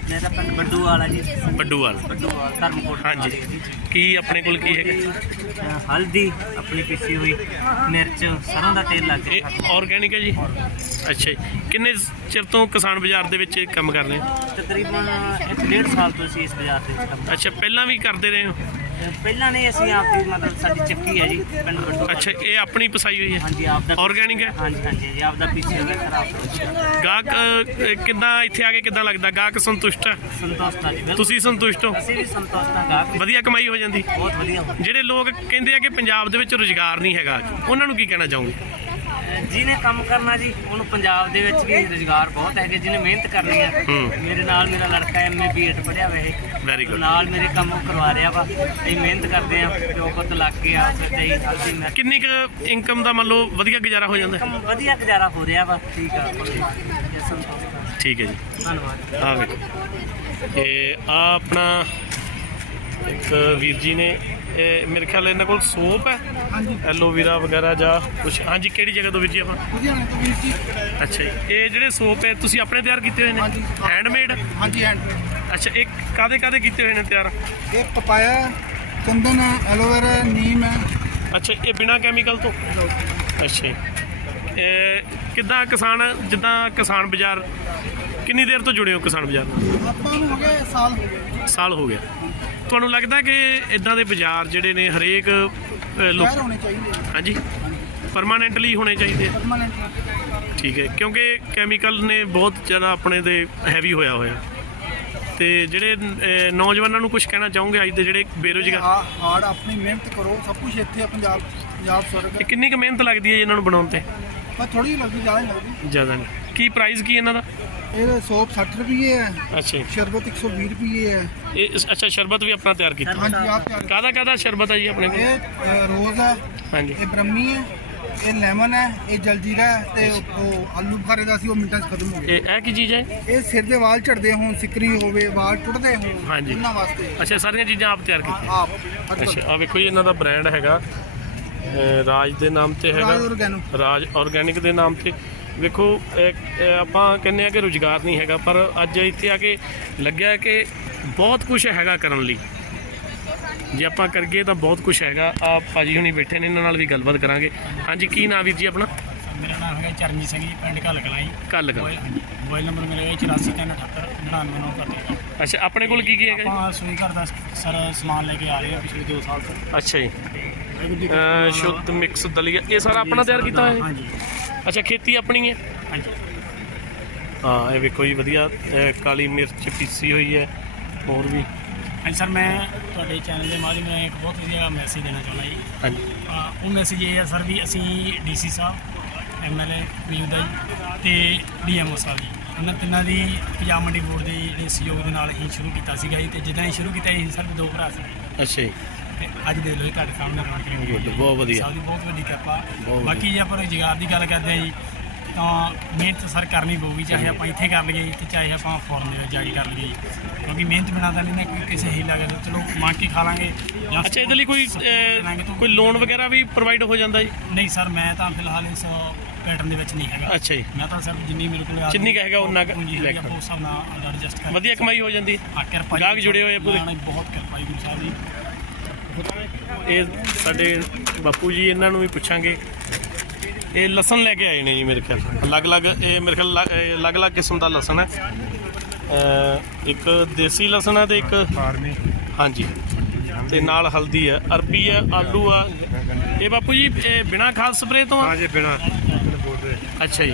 ਮੇਰਾ ਪਿੰਡ ਬੱਡੂ ਵਾਲਾ ਜੀ। ਬੱਡੂਵਾਲ। ਬੱਡੂ ਵਾਲਾ ਧਰਮਕੋਟ ਹਾਂਜੀ। ਕੀ ਆਪਣੇ ਕੋਲ ਕੀ ਅਹ ਹਲਦੀ ਆਪਣੀ ਪੀਸੀ ਹੋਈ ਮਿਰਚ ਸਰੋਂ ਦਾ ਤੇਲ ਲੱਗ ਆਰਗੈਨਿਕ ਹੈ ਜੀ? ਅੱਛਾ ਜੀ। ਕਿੰਨੇ ਚਿਰ ਤੋਂ ਕਿਸਾਨ ਬਾਜ਼ਾਰ ਦੇ ਵਿੱਚ ਕੰਮ ਕਰ ਰਹੇ ਹੋ? ਤਕਰੀਬਨ ਇੱਕ ਡੇਢ ਸਾਲ ਤੋਂ ਅਸੀਂ ਇਸ ਬਾਜ਼ਾਰ ਕੰਮ ਅੱਛਾ ਪਹਿਲਾਂ ਵੀ ਕਰਦੇ ਰਹੇ ਹੋ? ਪਹਿਲਾਂ ਨਹੀਂ ਅਸੀਂ ਆਪ ਦੀ ਮਤਲਬ ਸਾਡੀ ਚੱਕੀ ਹੈ ਜੀ ਪਿੰਡ ਅੱਛਾ ਇਹ ਆਪਣੀ ਪਸਾਈ ਹੋਈ ਹੈ? ਹਾਂਜੀ ਆਪ ਦਾ ਆਰਗੈਨਿਕ ਹੈ? ਹਾਂਜੀ ਹਾਂਜੀ ਜੀ ਆਪ ਦਾ ਪੀਸੀ ਹੋਇਆ ਖਰਾਬ ਗਾਹਕ ਅਹ, ਕਿੱਦਾਂ ਇੱਥੇ ਆ ਕੇ ਕਿੱਦਾਂ ਲੱਗਦਾ? ਗਾਹਕ ਸੰਤੁਸ਼ਟ ਹੈ? ਸੰਤੋਸ਼ ਨਾਲ ਜੀ ਬਿਲਕੁਲ। ਤੁਸੀਂ ਸੰਤੁਸ਼ਟ ਹੋ? ਅਸੀਂ ਵੀ ਸੰਤੋਸ਼ ਨਾਲ ਗਾਹਕ ਵੀ। ਵਧੀਆ ਕਮਾਈ ਹੋ ਜਾਂਦੀ? ਬਹੁਤ ਵਧੀਆ। ਹੋ ਜਿਹੜੇ ਲੋਕ ਕਹਿੰਦੇ ਆ ਕਿ ਪੰਜਾਬ ਦੇ ਵਿੱਚ ਰੁਜ਼ਗਾਰ ਨਹੀਂ ਹੈਗਾ ਉਹਨਾਂ ਨੂੰ ਕੀ ਕਹਿਣਾ ਚਾਹੋਗੇ? ਜਿਹਨੇ ਕੰਮ ਕਰਨਾ ਜੀ ਉਹਨੂੰ ਪੰਜਾਬ ਦੇ ਵਿੱਚ ਵੀ ਰੁਜ਼ਗਾਰ ਬਹੁਤ ਹੈਗੇ ਜਿਹਨੇ ਮਿਹਨਤ ਕਰਨੀ ਹੈ। ਮੇਰੇ ਨਾਲ ਮੇਰਾ ਲੜਕਾ ਐਮਏ ਬੀਐਡ ਪੜਿਆ ਹੋਇਆ ਹੈ ਵੈਰੀ ਗੁੱਡ ਨਾਲ ਮੇਰੇ ਕੰਮ ਉਹ ਕਰਵਾ ਰਿਹਾ ਵਾ। ਅਸੀਂ ਮਿਹਨਤ ਕਰਦੇ ਆ ਪਿਓ ਪੁੱਤ ਲੱਗ ਕੇ ਆ ਸੱਚਾਈ ਮੈਂ ਕਿੰਨੀ ਕੁ ਇਨਕਮ ਦਾ ਮੰਨ ਲਓ ਵਧੀਆ ਗੁਜ਼ਾਰਾ ਹੋ ਜਾਂਦਾ? ਹੈ? ਵਧੀਆ ਗੁਜ਼ਾਰਾ ਹੋ ਰਿਹਾ ਵਾ ਠੀਕ ਆ। ਠੀਕ ਹੈ ਜੀ। ਧੰਨਵਾਦ। ਆ ਇਹ ਆ ਆਪਣਾ ਇੱਕ ਵੀਰ ਜੀ ਨੇ ਇਹ ਮੇਰੇ ਖਿਆਲ ਇਹਨਾਂ ਕੋਲ ਸੋਪ ਹੈ? ਹਾਂਜੀ। ਐਲੋਵੀਰਾ ਵਗੈਰਾ ਜਾਂ ਕੁਝ ਹਾਂਜੀ ਕਿਹੜੀ ਜਗ੍ਹਾ ਤੋਂ ਵੀਰ ਜੀ ਆਪਾਂ? ਲੁਧਿਆਣੇ ਤੋਂ ਵੀਰ ਜੀ। ਅੱਛਾ ਜੀ। ਇਹ ਜਿਹੜੇ ਸੋਪ ਹੈ ਤੁਸੀਂ ਆਪਣੇ ਤਿਆਰ ਕੀਤੇ ਹੋਏ ਨੇ? ਹਾਂਜੀ। ਹੈਂਡਮੇਡ ਹਾਂਜੀ ਹੈਂਡ ਅੱਛਾ ਇਹ ਕਾਦੇ ਕਾਦੇ ਕੀਤੇ ਹੋਏ ਨੇ ਤਿਆਰ? ਇਹ ਪਪਾਇਆ ਚੰਦਨ ਹੈ ਐਲੋਵੇਰਾ ਨੀਮ ਹੈ ਅੱਛਾ ਇਹ ਬਿਨਾ ਕੈਮੀਕਲ ਤੋਂ? ਅੱਛਾ ਜੀ। ਇਹ ਕਿੱਦਾਂ ਕਿਸਾਨ ਜਿੱਦਾਂ ਕਿਸਾਨ ਬਾਜ਼ਾਰ ਕਿੰਨੀ ਦੇਰ ਤੋਂ ਜੁੜੇ ਹੋ ਕਿਸਾਨ ਬਾਜ਼ਾਰ? ਨਾਲ ਆਪਾਂ ਨੂੰ ਹੋ ਗਏ ਸਾਲ ਹੋ ਗਏ ਸਾਲ ਹੋ ਗਿਆ। ਤੁਹਾਨੂੰ ਲੱਗਦਾ ਕਿ ਇਦਾਂ ਦੇ ਬਾਜ਼ਾਰ ਜਿਹੜੇ ਨੇ ਹਰੇਕ ਲੋਕ ਹੋਣੇ ਚਾਹੀਦੇ ਹਾਂਜੀ। ਪਰਮਾਨੈਂਟਲੀ ਹੋਣੇ ਚਾਹੀਦੇ ਆ। ਪਰਮਾਨੈਂਟ ਠੀਕ ਹੈ ਕਿਉਂਕਿ ਕੈਮੀਕਲ ਨੇ ਬਹੁਤ ਜ਼ਿਆਦਾ ਆਪਣੇ ਦੇ ਹੈਵੀ ਹੋਇਆ ਹੋਇਆ। ਤੇ ਜਿਹੜੇ ਨੌਜਵਾਨਾਂ ਨੂੰ ਕੁਝ ਕਹਿਣਾ ਚਾਹੋਗੇ ਅੱਜ ਦੇ ਜਿਹੜੇ ਬੇਰੋਜ਼ਗਾਰ? ਹਾਂ ਹਾਰਡ ਆਪਣੀ ਮਿਹਨਤ ਕਰੋ ਸਭ ਕੁਝ ਇੱਥੇ ਆ ਪੰਜਾਬ ਪੰਜਾਬ ਇਹ ਕਿੰਨੀ ਕੁ ਮਿਹਨਤ ਲੱਗਦੀ ਹੈ ਜੀ ਇਹਨਾਂ ਨੂੰ ਬਣਾਉਣ ਤੇ? ਪਰ ਥੋੜੀ ਲੱਗਦੀ ਜ਼ਿਆਦਾ ਨਹੀਂ ਲੱਗਦੀ। ਜ਼ਿਆਦਾ ਨਹੀਂ। ਕੀ ਪ੍ਰਾਈਸ ਕੀ ਇਹਨਾਂ ਦਾ? ਇਹ ਸੋਪ 60 ਰੁਪਏ ਹੈ। ਅੱਛਾ ਜੀ। ਸ਼ਰਬਤ 120 ਰੁਪਏ ਹੈ। ਇਹ ਅੱਛਾ ਸ਼ਰਬਤ ਵੀ ਆਪਣਾ ਤਿਆਰ ਕੀਤਾ। ਹਾਂਜੀ ਆਪ ਤਿਆਰ ਕਾਹਦਾ ਕਾਹਦਾ ਸ਼ਰਬਤ ਹੈ ਜੀ ਆਪਣੇ ਕੋਲ? ਇਹ ਅ, ਰੋਜ਼ ਹੈ। ਹਾਂਜੀ। ਇਹ ਬ੍ਰਹਮੀ ਹੈ ਇਹ ਲੈਮਨ ਹੈ ਇਹ ਜਲਜੀਰਾ ਹੈ ਤੇ ਉਹ ਆਲੂ ਬੁਖਾਰੇ ਦਾ ਸੀ ਉਹ ਮਿੰਟਾਂ 'ਚ ਖਤਮ ਹੋ ਗਿਆ। ਇਹ ਇਹ ਕੀ ਚੀਜ਼ ਹੈ? ਇਹ ਸਿਰ ਦੇ ਵਾਲ ਝੜਦੇ ਹੋਣ ਸਿਕਰੀ ਹੋਵੇ ਵਾਲ ਟੁੱਟਦੇ ਹੋਣ ਹਾਂਜੀ। ਉਹਨਾਂ ਵਾਸਤੇ। ਅੱਛਾ ਸਾਰੀਆਂ ਚੀਜ਼ਾਂ ਆਪ ਤਿਆਰ ਕੀਤੀਆਂ। ਆਪ। ਅੱਛਾ ਆ ਵੇਖੋ ਜੀ ਇਹਨਾਂ ਦਾ ਬ੍ਰਾਂਡ ਹੈਗਾ। ਅਹ ਰਾਜ ਦੇ ਨਾਮ ਤੇ ਹੈਗਾ। ਰਾਜ ਔਰਗੈਨੋ ਰਾਜ ਆਰਗੈਨਿਕ ਦੇ ਨਾਮ ਤੇ। ਵੇਖੋ ਆਪਾਂ ਕਹਿੰਦੇ ਆ ਕਿ ਰੁਜ਼ਗਾਰ ਨਹੀਂ ਹੈਗਾ ਪਰ ਅੱਜ ਇੱਥੇ ਆ ਕੇ ਲੱਗਿਆ ਕਿ ਬਹੁਤ ਕੁਝ ਹੈਗਾ ਕਰਨ ਲਈ। ਜੇ ਆਪਾਂ ਕਰਗੇ ਤਾਂ ਬਹੁਤ ਕੁਝ ਹੈਗਾ। ਆ ਭਾਜੀ ਹੁਣੀ ਬੈਠੇ ਨੇ ਇਹਨਾਂ ਨਾਲ ਵੀ ਗੱਲਬਾਤ ਕਰਾਂਗੇ। ਹਾਂਜੀ ਕੀ ਨਾਮ ਵੀਰ ਜੀ ਆਪਣਾ? ਮੇਰਾ ਨਾਮ ਹੈਗਾ ਚਰਨਜੀਤ ਸਿੰਘ ਜੀ ਪਿੰਡ ਘੱਲ ਕਲਾਈ ਕੱਲ। ਗੱਲ ਮੋਬਾਈਲ ਨੰਬਰ ਮੇਰਾ ਹੈ 8438 99 ਅੱਛਾ ਆਪਣੇ ਕੋਲ ਕੀ ਕੀ ਹੈਗਾ ਆਪਾਂ ਸੂਈ ਘਰ ਦਾ ਸਰ ਸਮਾਨ ਲੈ ਕੇ ਆ ਰਹੇ ਹਾਂ ਪਿਛਲੇ 2 ਸਾਲ ਤੋਂ। ਅੱਛਾ ਜੀ। ਸ਼ੁੱਧ ਮਿਕਸ ਦਲੀਆ ਇਹ ਸਾਰਾ ਆਪਣਾ ਤਿਆਰ ਕੀਤਾ ਹੋਇਆ ਹੈ ਹਾਂਜੀ। ਅੱਛਾ ਖੇਤੀ ਆਪਣੀ ਹੈ? ਹਾਂਜੀ। ਹਾਂ ਇਹ ਵੇਖੋ ਜੀ ਵਧੀਆ ਇਹ ਕਾਲੀ ਮਿਰਚ ਪੀਸੀ ਹੋਈ ਹੈ ਹੋਰ ਵੀ। ਹਾਂਜੀ ਸਰ ਮੈਂ ਤੁਹਾਡੇ ਚੈਨਲ ਦੇ ਮਾਧਿਅਮ ਨਾਲ ਇੱਕ ਬਹੁਤ ਵਧੀਆ ਮੈਸੇਜ ਦੇਣਾ ਚਾਹੁੰਦਾ ਜੀ। ਹਾਂਜੀ। ਅਹ ਉਹ ਮੈਸੇਜ ਇਹ ਹੈ ਸਰ ਵੀ ਅਸੀਂ ਡੀਸੀ ਸਾਹਿਬ ਐਮਐਲਏ ਮੌਜੂਦਾ ਜੀ ਤੇ ਡੀਐਮਓ ਸਾਹਿਬ ਜੀ। ਉਹਨਾਂ ਤਿੰਨਾਂ ਦੀ ਪੰਜਾਬ ਮੰਡੀ ਬੋਰਡ ਦੇ ਜਿਹੜੇ ਸਹਿਯੋਗ ਦੇ ਨਾਲ ਹੀ ਸ਼ੁਰੂ ਕੀਤਾ ਸੀਗਾ ਜੀ ਤੇ ਜਿੱਦਾਂ ਹੀ ਸ਼ੁਰੂ ਕੀਤਾ ਸੀ ਸਰ ਦੋ ਭਰਾ ਸੀ। ਅੱਛਾ ਜੀ। ਤੇ ਅੱਜ ਦੇ ਲੋ ਤੁਹਾਡੇ ਸਾਹਮਣੇ ਲੱਗੀ ਹੋਈ ਹੈ ਬਹੁਤ ਵਧੀਆ। ਦੀ ਬਹੁਤ ਵੱਡੀ ਕਿਰਪਾ। ਬਾਕੀ ਜੇ ਆਪਾਂ ਰੁਜ਼ਗਾਰ ਦੀ ਗੱਲ ਕਰਦੇ ਆ ਜੀ ਤਾਂ ਮਿਹਨਤ ਸਰ ਕਰਨੀ ਪਊਗੀ ਚਾਹੇ ਆਪਾਂ ਇੱਥੇ ਕਰ ਲਈਏ ਤੇ ਚਾਹੇ ਆਪਾਂ ਫੋਰਨ ਦੇ ਜਾ ਕੇ ਕਰ ਲਈਏ। ਜੀ। ਕਿਉਂਕਿ ਮਿਹਨਤ ਬਿਨਾਂ ਤਾਂ ਨਹੀਂ ਨਾ ਕੋਈ ਕਿਸੇ ਹੀ ਲੱਗੇ ਚਲੋ ਮੰਗ ਕੇ ਖਾ ਲਾਂਗੇ। ਜਾਂ ਅੱਛਾ ਇਹਦੇ ਲਈ ਕੋਈ ਕੋਈ ਲੋਨ ਵਗੈਰਾ ਵੀ ਪ੍ਰੋਵਾਈਡ ਹੋ ਜਾਂਦਾ ਜੀ? ਨਹੀਂ ਸਰ ਮੈਂ ਤਾਂ ਫਿਲਹਾਲ ਇਸ ਪੈਟਰਨ ਦੇ ਵਿੱਚ ਨਹੀਂ ਹੈਗਾ। ਅੱਛਾ ਜੀ। ਮੈਂ ਤਾਂ ਸਿਰਫ ਜਿੰਨੀ ਮੇਰੇ ਕੋਲ ਜਿੰਨੀ ਕੁ ਹੈਗਾ ਕੁ ਪੂੰਜੀ ਲੈ ਆ, ਕੇ। ਉਸ ਹਿਸਾਬ ਨਾਲ ਐਡਜਸਟ ਕਰ ਵਧੀਆ ਕਮਾਈ ਹੋ ਜਾਂਦੀ। ਆ ਕਿਰਪਾ ਗਾਹਕ ਜੁੜੇ ਹੋਏ ਆ ਪੂਰੇ। ਬਹੁਤ ਕਿਰਪਾ ਜੀ ਗੁਰੂ ਸਾਹਿਬ ਦੀ। ਇਹ ਸਾਡੇ ਬਾਪੂ ਜੀ ਇਹਨਾਂ ਨੂੰ ਵੀ ਪੁੱਛਾਂਗੇ। ਇਹ ਲਸਣ ਲੈ ਕੇ ਆਏ ਨੇ ਜੀ ਮੇਰੇ ਖਿਆਲ ਅਲੱਗ-ਅਲੱਗ ਇਹ ਮੇਰੇ ਖਿਆਲ ਅਲੱਗ-ਅਲੱਗ ਕਿਸਮ ਦਾ ਲਸਣ ਹੈ। ਇੱਕ ਦੇਸੀ ਲਸਣ ਹੈ ਤੇ ਇੱਕ ਹਾਂਜੀ। ਤੇ ਨਾਲ ਹਲਦੀ ਹੈ ਅਰਬੀ ਹੈ ਆਲੂ ਆ। ਇਹ ਬਾਪੂ ਜੀ ਇਹ ਬਿਨਾ ਖਾਦ ਸਪਰੇ ਤੋਂ ਆ? ਹਾਂਜੀ ਬਿਨਾ। ਅੱਛਾ ਜੀ।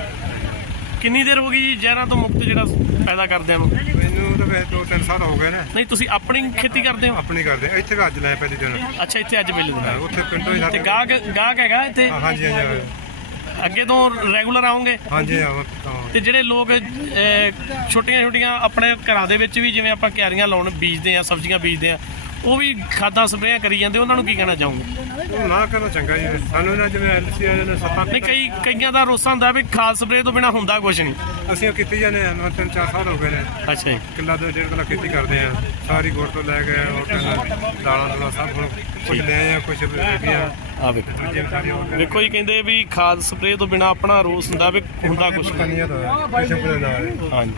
ਕਿੰਨੀ ਦੇਰ ਹੋ ਗਈ ਜੀ ਜ਼ਹਿਰਾਂ ਤੋਂ ਮੁਕਤ ਜਿਹੜਾ ਪੈਦਾ ਕਰਦੇ ਨੂੰ? ਮੈਨੂੰ ਤਾਂ ਵੈਸੇ ਦੋ ਤਿੰਨ ਸਾਲ ਹੋ ਗਏ ਨੇ। ਨਹੀਂ ਤੁਸੀਂ ਆਪਣੀ ਖੇਤੀ ਕਰਦੇ ਹੋ? ਆਪਣੀ ਕਰਦੇ ਇੱਥੇ ਵੀ ਅੱਜ ਲੈ ਪਹਿਲੀ ਦਿਨ। ਅੱਛਾ ਇੱਥੇ ਅੱਜ ਵੇਲੇ ਦਿਨ ਉੱਥੇ ਪਿੰਡੋਂ ਹੀ ਤੇ ਸਾਡੇ ਗਾਹਕ ਗਾਹਕ ਹੈਗਾ ਇੱਥੇ? ਹਾਂ, ਹਾਂਜੀ ਹਾਂਜੀ ਅੱਗੇ ਤੋਂ ਰੈਗੂਲਰ ਆਉਂਗੇ ਹਾਂਜੀ ਆਵਾਂ ਤਾਂ ਤੇ ਜਿਹੜੇ ਲੋਕ ਛੋਟੀਆਂ ਛੋਟੀਆਂ ਆਪਣੇ ਘਰਾਂ ਦੇ ਵਿੱਚ ਵੀ ਜਿਵੇਂ ਆਪਾਂ ਕਿਆਰੀਆਂ ਲਾਉਣ ਬੀਜਦੇ ਆ ਸਬਜ਼ੀਆਂ ਬੀਜਦੇ ਆ ਉਹ ਵੀ ਖਾਦਾਂ ਸਪਰੇਆਂ ਕਰੀ ਜਾਂਦੇ ਉਹਨਾਂ ਨੂੰ ਕੀ ਕਹਿਣਾ ਚਾਹੋਗੇ? ਉਹ ਨਾ ਕਰਨਾ ਚੰਗਾ ਜੀ ਸਾਨੂੰ ਨਾ ਜਿਵੇਂ ਐਲਸੀ ਆ ਜਾਂਦੇ ਸੱਪਾਂ ਨਹੀਂ ਕਈ ਕਈਆਂ ਦਾ ਰੋਸਾ ਹੁੰਦਾ ਵੀ ਖਾਦ ਸਪਰੇਅ ਤੋਂ ਬਿਨਾ ਹੁੰਦਾ ਕੁਝ ਨਹੀਂ। ਅਸੀਂ ਉਹ ਕੀਤੀ ਜਾਂਦੇ ਆ ਮੈਂ ਤਿੰਨ ਚਾਰ ਸਾਲ ਹੋ ਗਏ ਨੇ। ਅੱਛਾ ਜੀ। ਕਿੱਲਾ ਤੋਂ ਡੇਢ ਕਿੱਲਾ ਖੇਤੀ ਕਰਦੇ ਆ ਸਾਰੀ ਗੁੜ ਤੋਂ ਲੈ ਕੇ ਕਹਿੰਦਾ ਦਾਲਾਂ ਦੁਲਾ ਸਭ ਹੁਣ ਕੁਝ ਲੈ ਆ ਕੁਝ ਬੀਬੀਆਂ ਆ ਵੇਖੋ। ਹੋਰ ਵੇਖੋ ਜੀ ਕਹਿੰਦੇ ਵੀ ਖਾਦ ਸਪਰੇਅ ਤੋਂ ਬਿਨਾ ਆਪਣਾ ਰੋਸ ਹੁੰਦਾ ਵੀ ਹੁੰਦਾ ਕੁਝ ਨਹੀਂ। ਕੰਨੀਆਂ ਦੇ ਨਾਲ ਹਾਂਜੀ।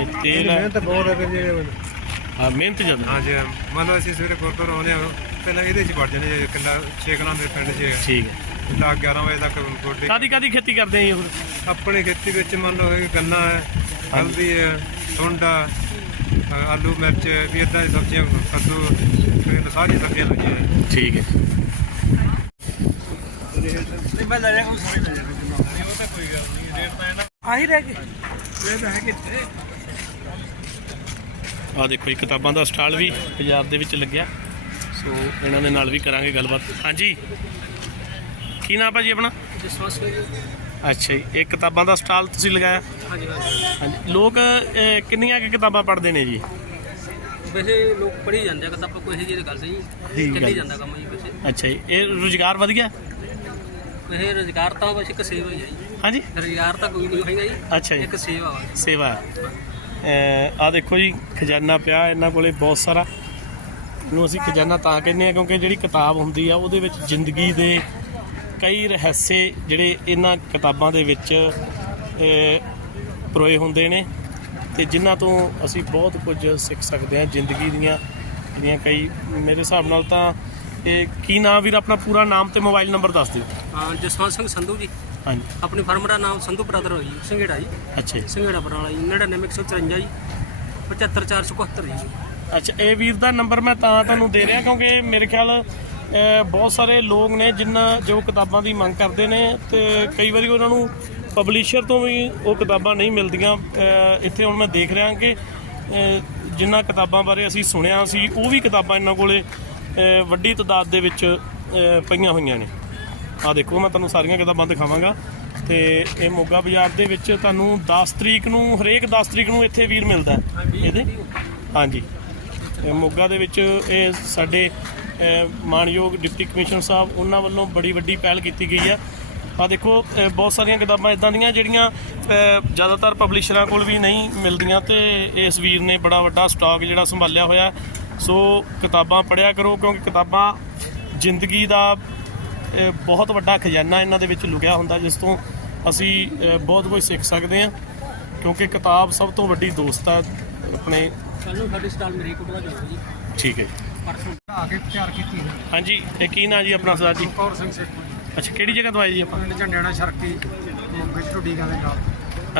ਇਹ ਤੇਲ ਹੈ। ਮਿਹਨਤ ਬਹੁਤ ਹੈ ਜਿਹੜੇ ਹਾਂ, ਮਿਹਨਤ ਜਦ ਹਾਂਜੀ ਮਤਲਬ ਅਸੀਂ ਸਵੇਰੇ ਗੁਰਦੁਆਰਾ ਆਉਂਦੇ ਆ ਪਹਿਲਾਂ ਇਹਦੇ 'ਚ ਵੜ ਜਾਂਦੇ ਜੇ ਕਿੱਲਾ ਛੇ ਕਿੱਲਾ ਦੇ ਪਿੰਡ 'ਚ ਠੀਕ ਹੈ। ਕਿੱਲਾ 11 ਵਜੇ ਤੱਕ ਗੋਡੀ ਕਾਦੀ ਕਾਦੀ ਖੇਤੀ ਕਰਦੇ ਆ ਜੀ ਹੋਰ ਆਪਣੀ ਖੇਤੀ ਵਿੱਚ ਮੰਨ ਲਓ ਇਹ ਗੰਨਾ ਹੈ ਹਲਦੀ ਹੈ ਸੁੰਡਾ ਆਲੂ ਮਿਰਚ ਵੀ ਇਦਾਂ ਦੀ ਸਬਜ਼ੀਆਂ ਕੱਦੂ ਇਹ ਸਾਰੀਆਂ ਸਬਜ਼ੀਆਂ ਲੱਗੀਆਂ ਠੀਕ ਹੈ। ਆਹੀ ਰਹਿ ਗਏ। ਆ ਦੇਖੋ ਇਹ ਕਿਤਾਬਾਂ ਦਾ ਸਟਾਲ ਵੀ ਪੰਜਾਬ ਦੇ ਵਿੱਚ ਲੱਗਿਆ। ਸੋ ਇਹਨਾਂ ਦੇ ਨਾਲ ਵੀ ਕਰਾਂਗੇ ਗੱਲਬਾਤ। ਹਾਂਜੀ। ਕੀ ਨਾਮ ਭਾਜੀ ਆਪਣਾ? ਅੱਛਾ ਜੀ ਇਹ ਕਿਤਾਬਾਂ ਦਾ ਸਟਾਲ ਤੁਸੀਂ ਲਗਾਇਆ? ਹਾਂਜੀ। ਹਾਂਜੀ ਲੋਕ ਕਿੰਨੀਆਂ ਕੁ ਕਿਤਾਬਾਂ ਪੜ੍ਹਦੇ ਨੇ ਜੀ? ਵੈਸੇ ਲੋਕ ਪੜ੍ਹੀ ਜਾਂਦੇ ਆ ਕਿਤਾਬਾਂ ਕੋਈ ਇਹੋ ਜਿਹੀ ਗੱਲ ਨਹੀਂ। ਚੱਲੀ। ਜਾਂਦਾ ਕੰਮ ਜੀ ਵੈਸੇ। ਅੱਛਾ ਜੀ ਇਹ ਰੁਜ਼ਗਾਰ ਵਧੀਆ ਵੈਸੇ ਰੁਜ਼ਗਾਰ ਤਾਂ ਬਸ ਇੱਕ ਸੇਵਾ ਹੀ ਹੈ ਜੀ। ਹਾਂਜੀ। ਰੁਜ਼ਗਾਰ ਤਾਂ ਕੋਈ ਨਹੀਂ ਹੋਏਗਾ ਜੀ। ਅੱਛਾ ਜੀ। ਇੱਕ ਸੇਵਾ ਸੇਵਾ। ਆ ਦੇਖੋ ਜੀ, ਖਜ਼ਾਨਾ ਪਿਆ, ਇਹਨਾਂ ਕੋਲੇ ਬਹੁਤ ਸਾਰਾ। ਇਹਨੂੰ ਅਸੀਂ ਖਜ਼ਾਨਾ ਤਾਂ ਕਹਿੰਦੇ ਆ ਕਿਉਂਕਿ ਜਿਹੜੀ ਕਿਤਾਬ ਹੁੰਦੀ ਆ, ਉਹਦੇ ਵਿੱਚ ਜ਼ਿੰਦਗੀ ਦੇ ਕਈ ਰਹੱਸੇ ਜਿਹੜੇ ਇਹਨਾਂ ਕਿਤਾਬਾਂ ਦੇ ਵਿੱਚ ਪਰੋਏ ਹੁੰਦੇ ਨੇ ਤੇ ਜਿਨ੍ਹਾਂ ਤੋਂ ਅਸੀਂ ਬਹੁਤ ਕੁਝ ਸਿੱਖ ਸਕਦੇ ਹਾਂ ਜ਼ਿੰਦਗੀ ਦੀਆਂ, ਜਿਹੜੀਆਂ ਕਈ ਮੇਰੇ ਹਿਸਾਬ ਨਾਲ ਤਾਂ ਇਹ ਕੀ ਨਾਮ ਵੀਰ, ਆਪਣਾ ਪੂਰਾ ਨਾਮ ਤੇ ਮੋਬਾਈਲ ਨੰਬਰ ਦੱਸ ਦਿਓ। ਜਸਵੰਤ ਸਿੰਘ ਸੰਧੂ ਜੀ। ਹਾਂਜੀ। ਆਪਣੀ ਫਰਮ ਦਾ ਨਾਮ ਸੰਧੂ ਬ੍ਰਦਰ ਹੋਈ ਸੰਘੇੜਾ ਜੀ। ਅੱਛਾ ਜੀ। ਸੰਘੇੜਾ ਬਰਨਾਲਾ ਜੀ 99154 ਜੀ 75471 ਜੀ। ਅੱਛਾ ਇਹ ਵੀਰ ਦਾ ਨੰਬਰ ਮੈਂ ਤਾਂ ਤੁਹਾਨੂੰ ਦੇ ਰਿਹਾ ਕਿਉਂਕਿ ਮੇਰੇ ਖਿਆਲ ਅਹ, ਬਹੁਤ ਸਾਰੇ ਲੋਕ ਨੇ ਜਿਨ੍ਹਾਂ ਜੋ ਕਿਤਾਬਾਂ ਦੀ ਮੰਗ ਕਰਦੇ ਨੇ ਤੇ ਕਈ ਵਾਰੀ ਉਹਨਾਂ ਨੂੰ ਪਬਲਿਸ਼ਰ ਤੋਂ ਵੀ ਉਹ ਕਿਤਾਬਾਂ ਨਹੀਂ ਮਿਲਦੀਆਂ। ਅਹ, ਇੱਥੇ ਹੁਣ ਮੈਂ ਦੇਖ ਰਿਹਾ ਕਿ ਅਹ, ਜਿਨ੍ਹਾਂ ਕਿਤਾਬਾਂ ਬਾਰੇ ਅਸੀਂ ਸੁਣਿਆ ਸੀ ਉਹ ਵੀ ਕਿਤਾਬਾਂ ਇਹਨਾਂ ਕੋਲੇ ਅਹ, ਵੱਡੀ ਤਾਦਾਦ ਦੇ ਵਿੱਚ ਅਹ, ਪਈਆਂ ਹੋਈਆਂ ਨੇ। ਆ ਦੇਖੋ ਮੈਂ ਤੁਹਾਨੂੰ ਸਾਰੀਆਂ ਕਿਤਾਬਾਂ ਦਿਖਾਵਾਂਗਾ ਤੇ ਇਹ ਮੋਗਾ ਬਾਜ਼ਾਰ ਦੇ ਵਿੱਚ ਤੁਹਾਨੂੰ 10 ਤਰੀਕ ਨੂੰ ਹਰੇਕ 10 ਤਰੀਕ ਨੂੰ ਇੱਥੇ ਵੀਰ ਮਿਲਦਾ ਇਹਦੇ? ਹਾਂਜੀ। ਇਹ ਮੋਗਾ ਦੇ ਵਿੱਚ ਇਹ ਸਾਡੇ ਅਹ, ਮਾਣਯੋਗ ਡਿਪਟੀ ਕਮਿਸ਼ਨਰ ਸਾਹਿਬ ਉਹਨਾਂ ਵੱਲੋਂ ਬੜੀ ਵੱਡੀ ਪਹਿਲ ਕੀਤੀ ਗਈ ਆ ਆ ਦੇਖੋ ਬਹੁਤ ਸਾਰੀਆਂ ਕਿਤਾਬਾਂ ਇਦਾਂ ਦੀਆਂ ਜਿਹੜੀਆਂ ਜ਼ਿਆਦਾਤਰ ਪਬਲਿਸ਼ਰਾਂ ਕੋਲ ਵੀ ਨਹੀਂ ਮਿਲਦੀਆਂ ਤੇ ਇਸ ਵੀਰ ਨੇ ਬੜਾ ਵੱਡਾ ਸਟਾਕ ਜਿਹੜਾ ਸੰਭਾਲਿਆ ਹੋਇਆ ਸੋ ਕਿਤਾਬਾਂ ਪੜ੍ਹਿਆ ਕਰੋ ਕਿਉਂਕਿ ਕਿਤਾਬਾਂ ਜ਼ਿੰਦਗੀ ਦਾ ਬਹੁਤ ਵੱਡਾ ਖਜ਼ਾਨਾ ਇਹਨਾਂ ਦੇ ਵਿੱਚ ਲੁਕਿਆ ਹੁੰਦਾ ਜਿਸ ਤੋਂ ਅਸੀਂ ਬਹੁਤ ਕੁਝ ਸਿੱਖ ਸਕਦੇ ਹਾਂ ਕਿਉਂਕਿ ਕਿਤਾਬ ਸਭ ਤੋਂ ਵੱਡੀ ਦੋਸਤ ਹੈ ਆਪਣੇ ਕੱਲ ਨੂੰ ਸਾਡੀ ਸਟਾਲ ਮੇਰੀ ਕੋਲ ਜਾਊਗੀ ਜੀ। ਠੀਕ ਹੈ ਜੀ। ਪਰਸੋਂ। ਆ ਕੇ ਤਿਆਰ ਕੀਤੀ ਹੈ। ਹਾਂਜੀ ਇਹ ਕੀ ਨਾਂ ਜੀ ਆਪਣਾ ਸਰਦਾਰ ਜੀ? ਕੌਰ ਸਿੰਘ ਸੇਠ। ਅੱਛਾ ਕਿਹੜੀ ਜਗ੍ਹਾ ਤੋਂ ਆਏ ਜੀ ਆਪਾਂ? ਪਿੰਡ ਝੰਡਿਆਣਾ ਸ਼ਰਕੀ ਮੋਗੇ ਚ ਢੁੱਡੀ ਦੇ ਨਾਲ।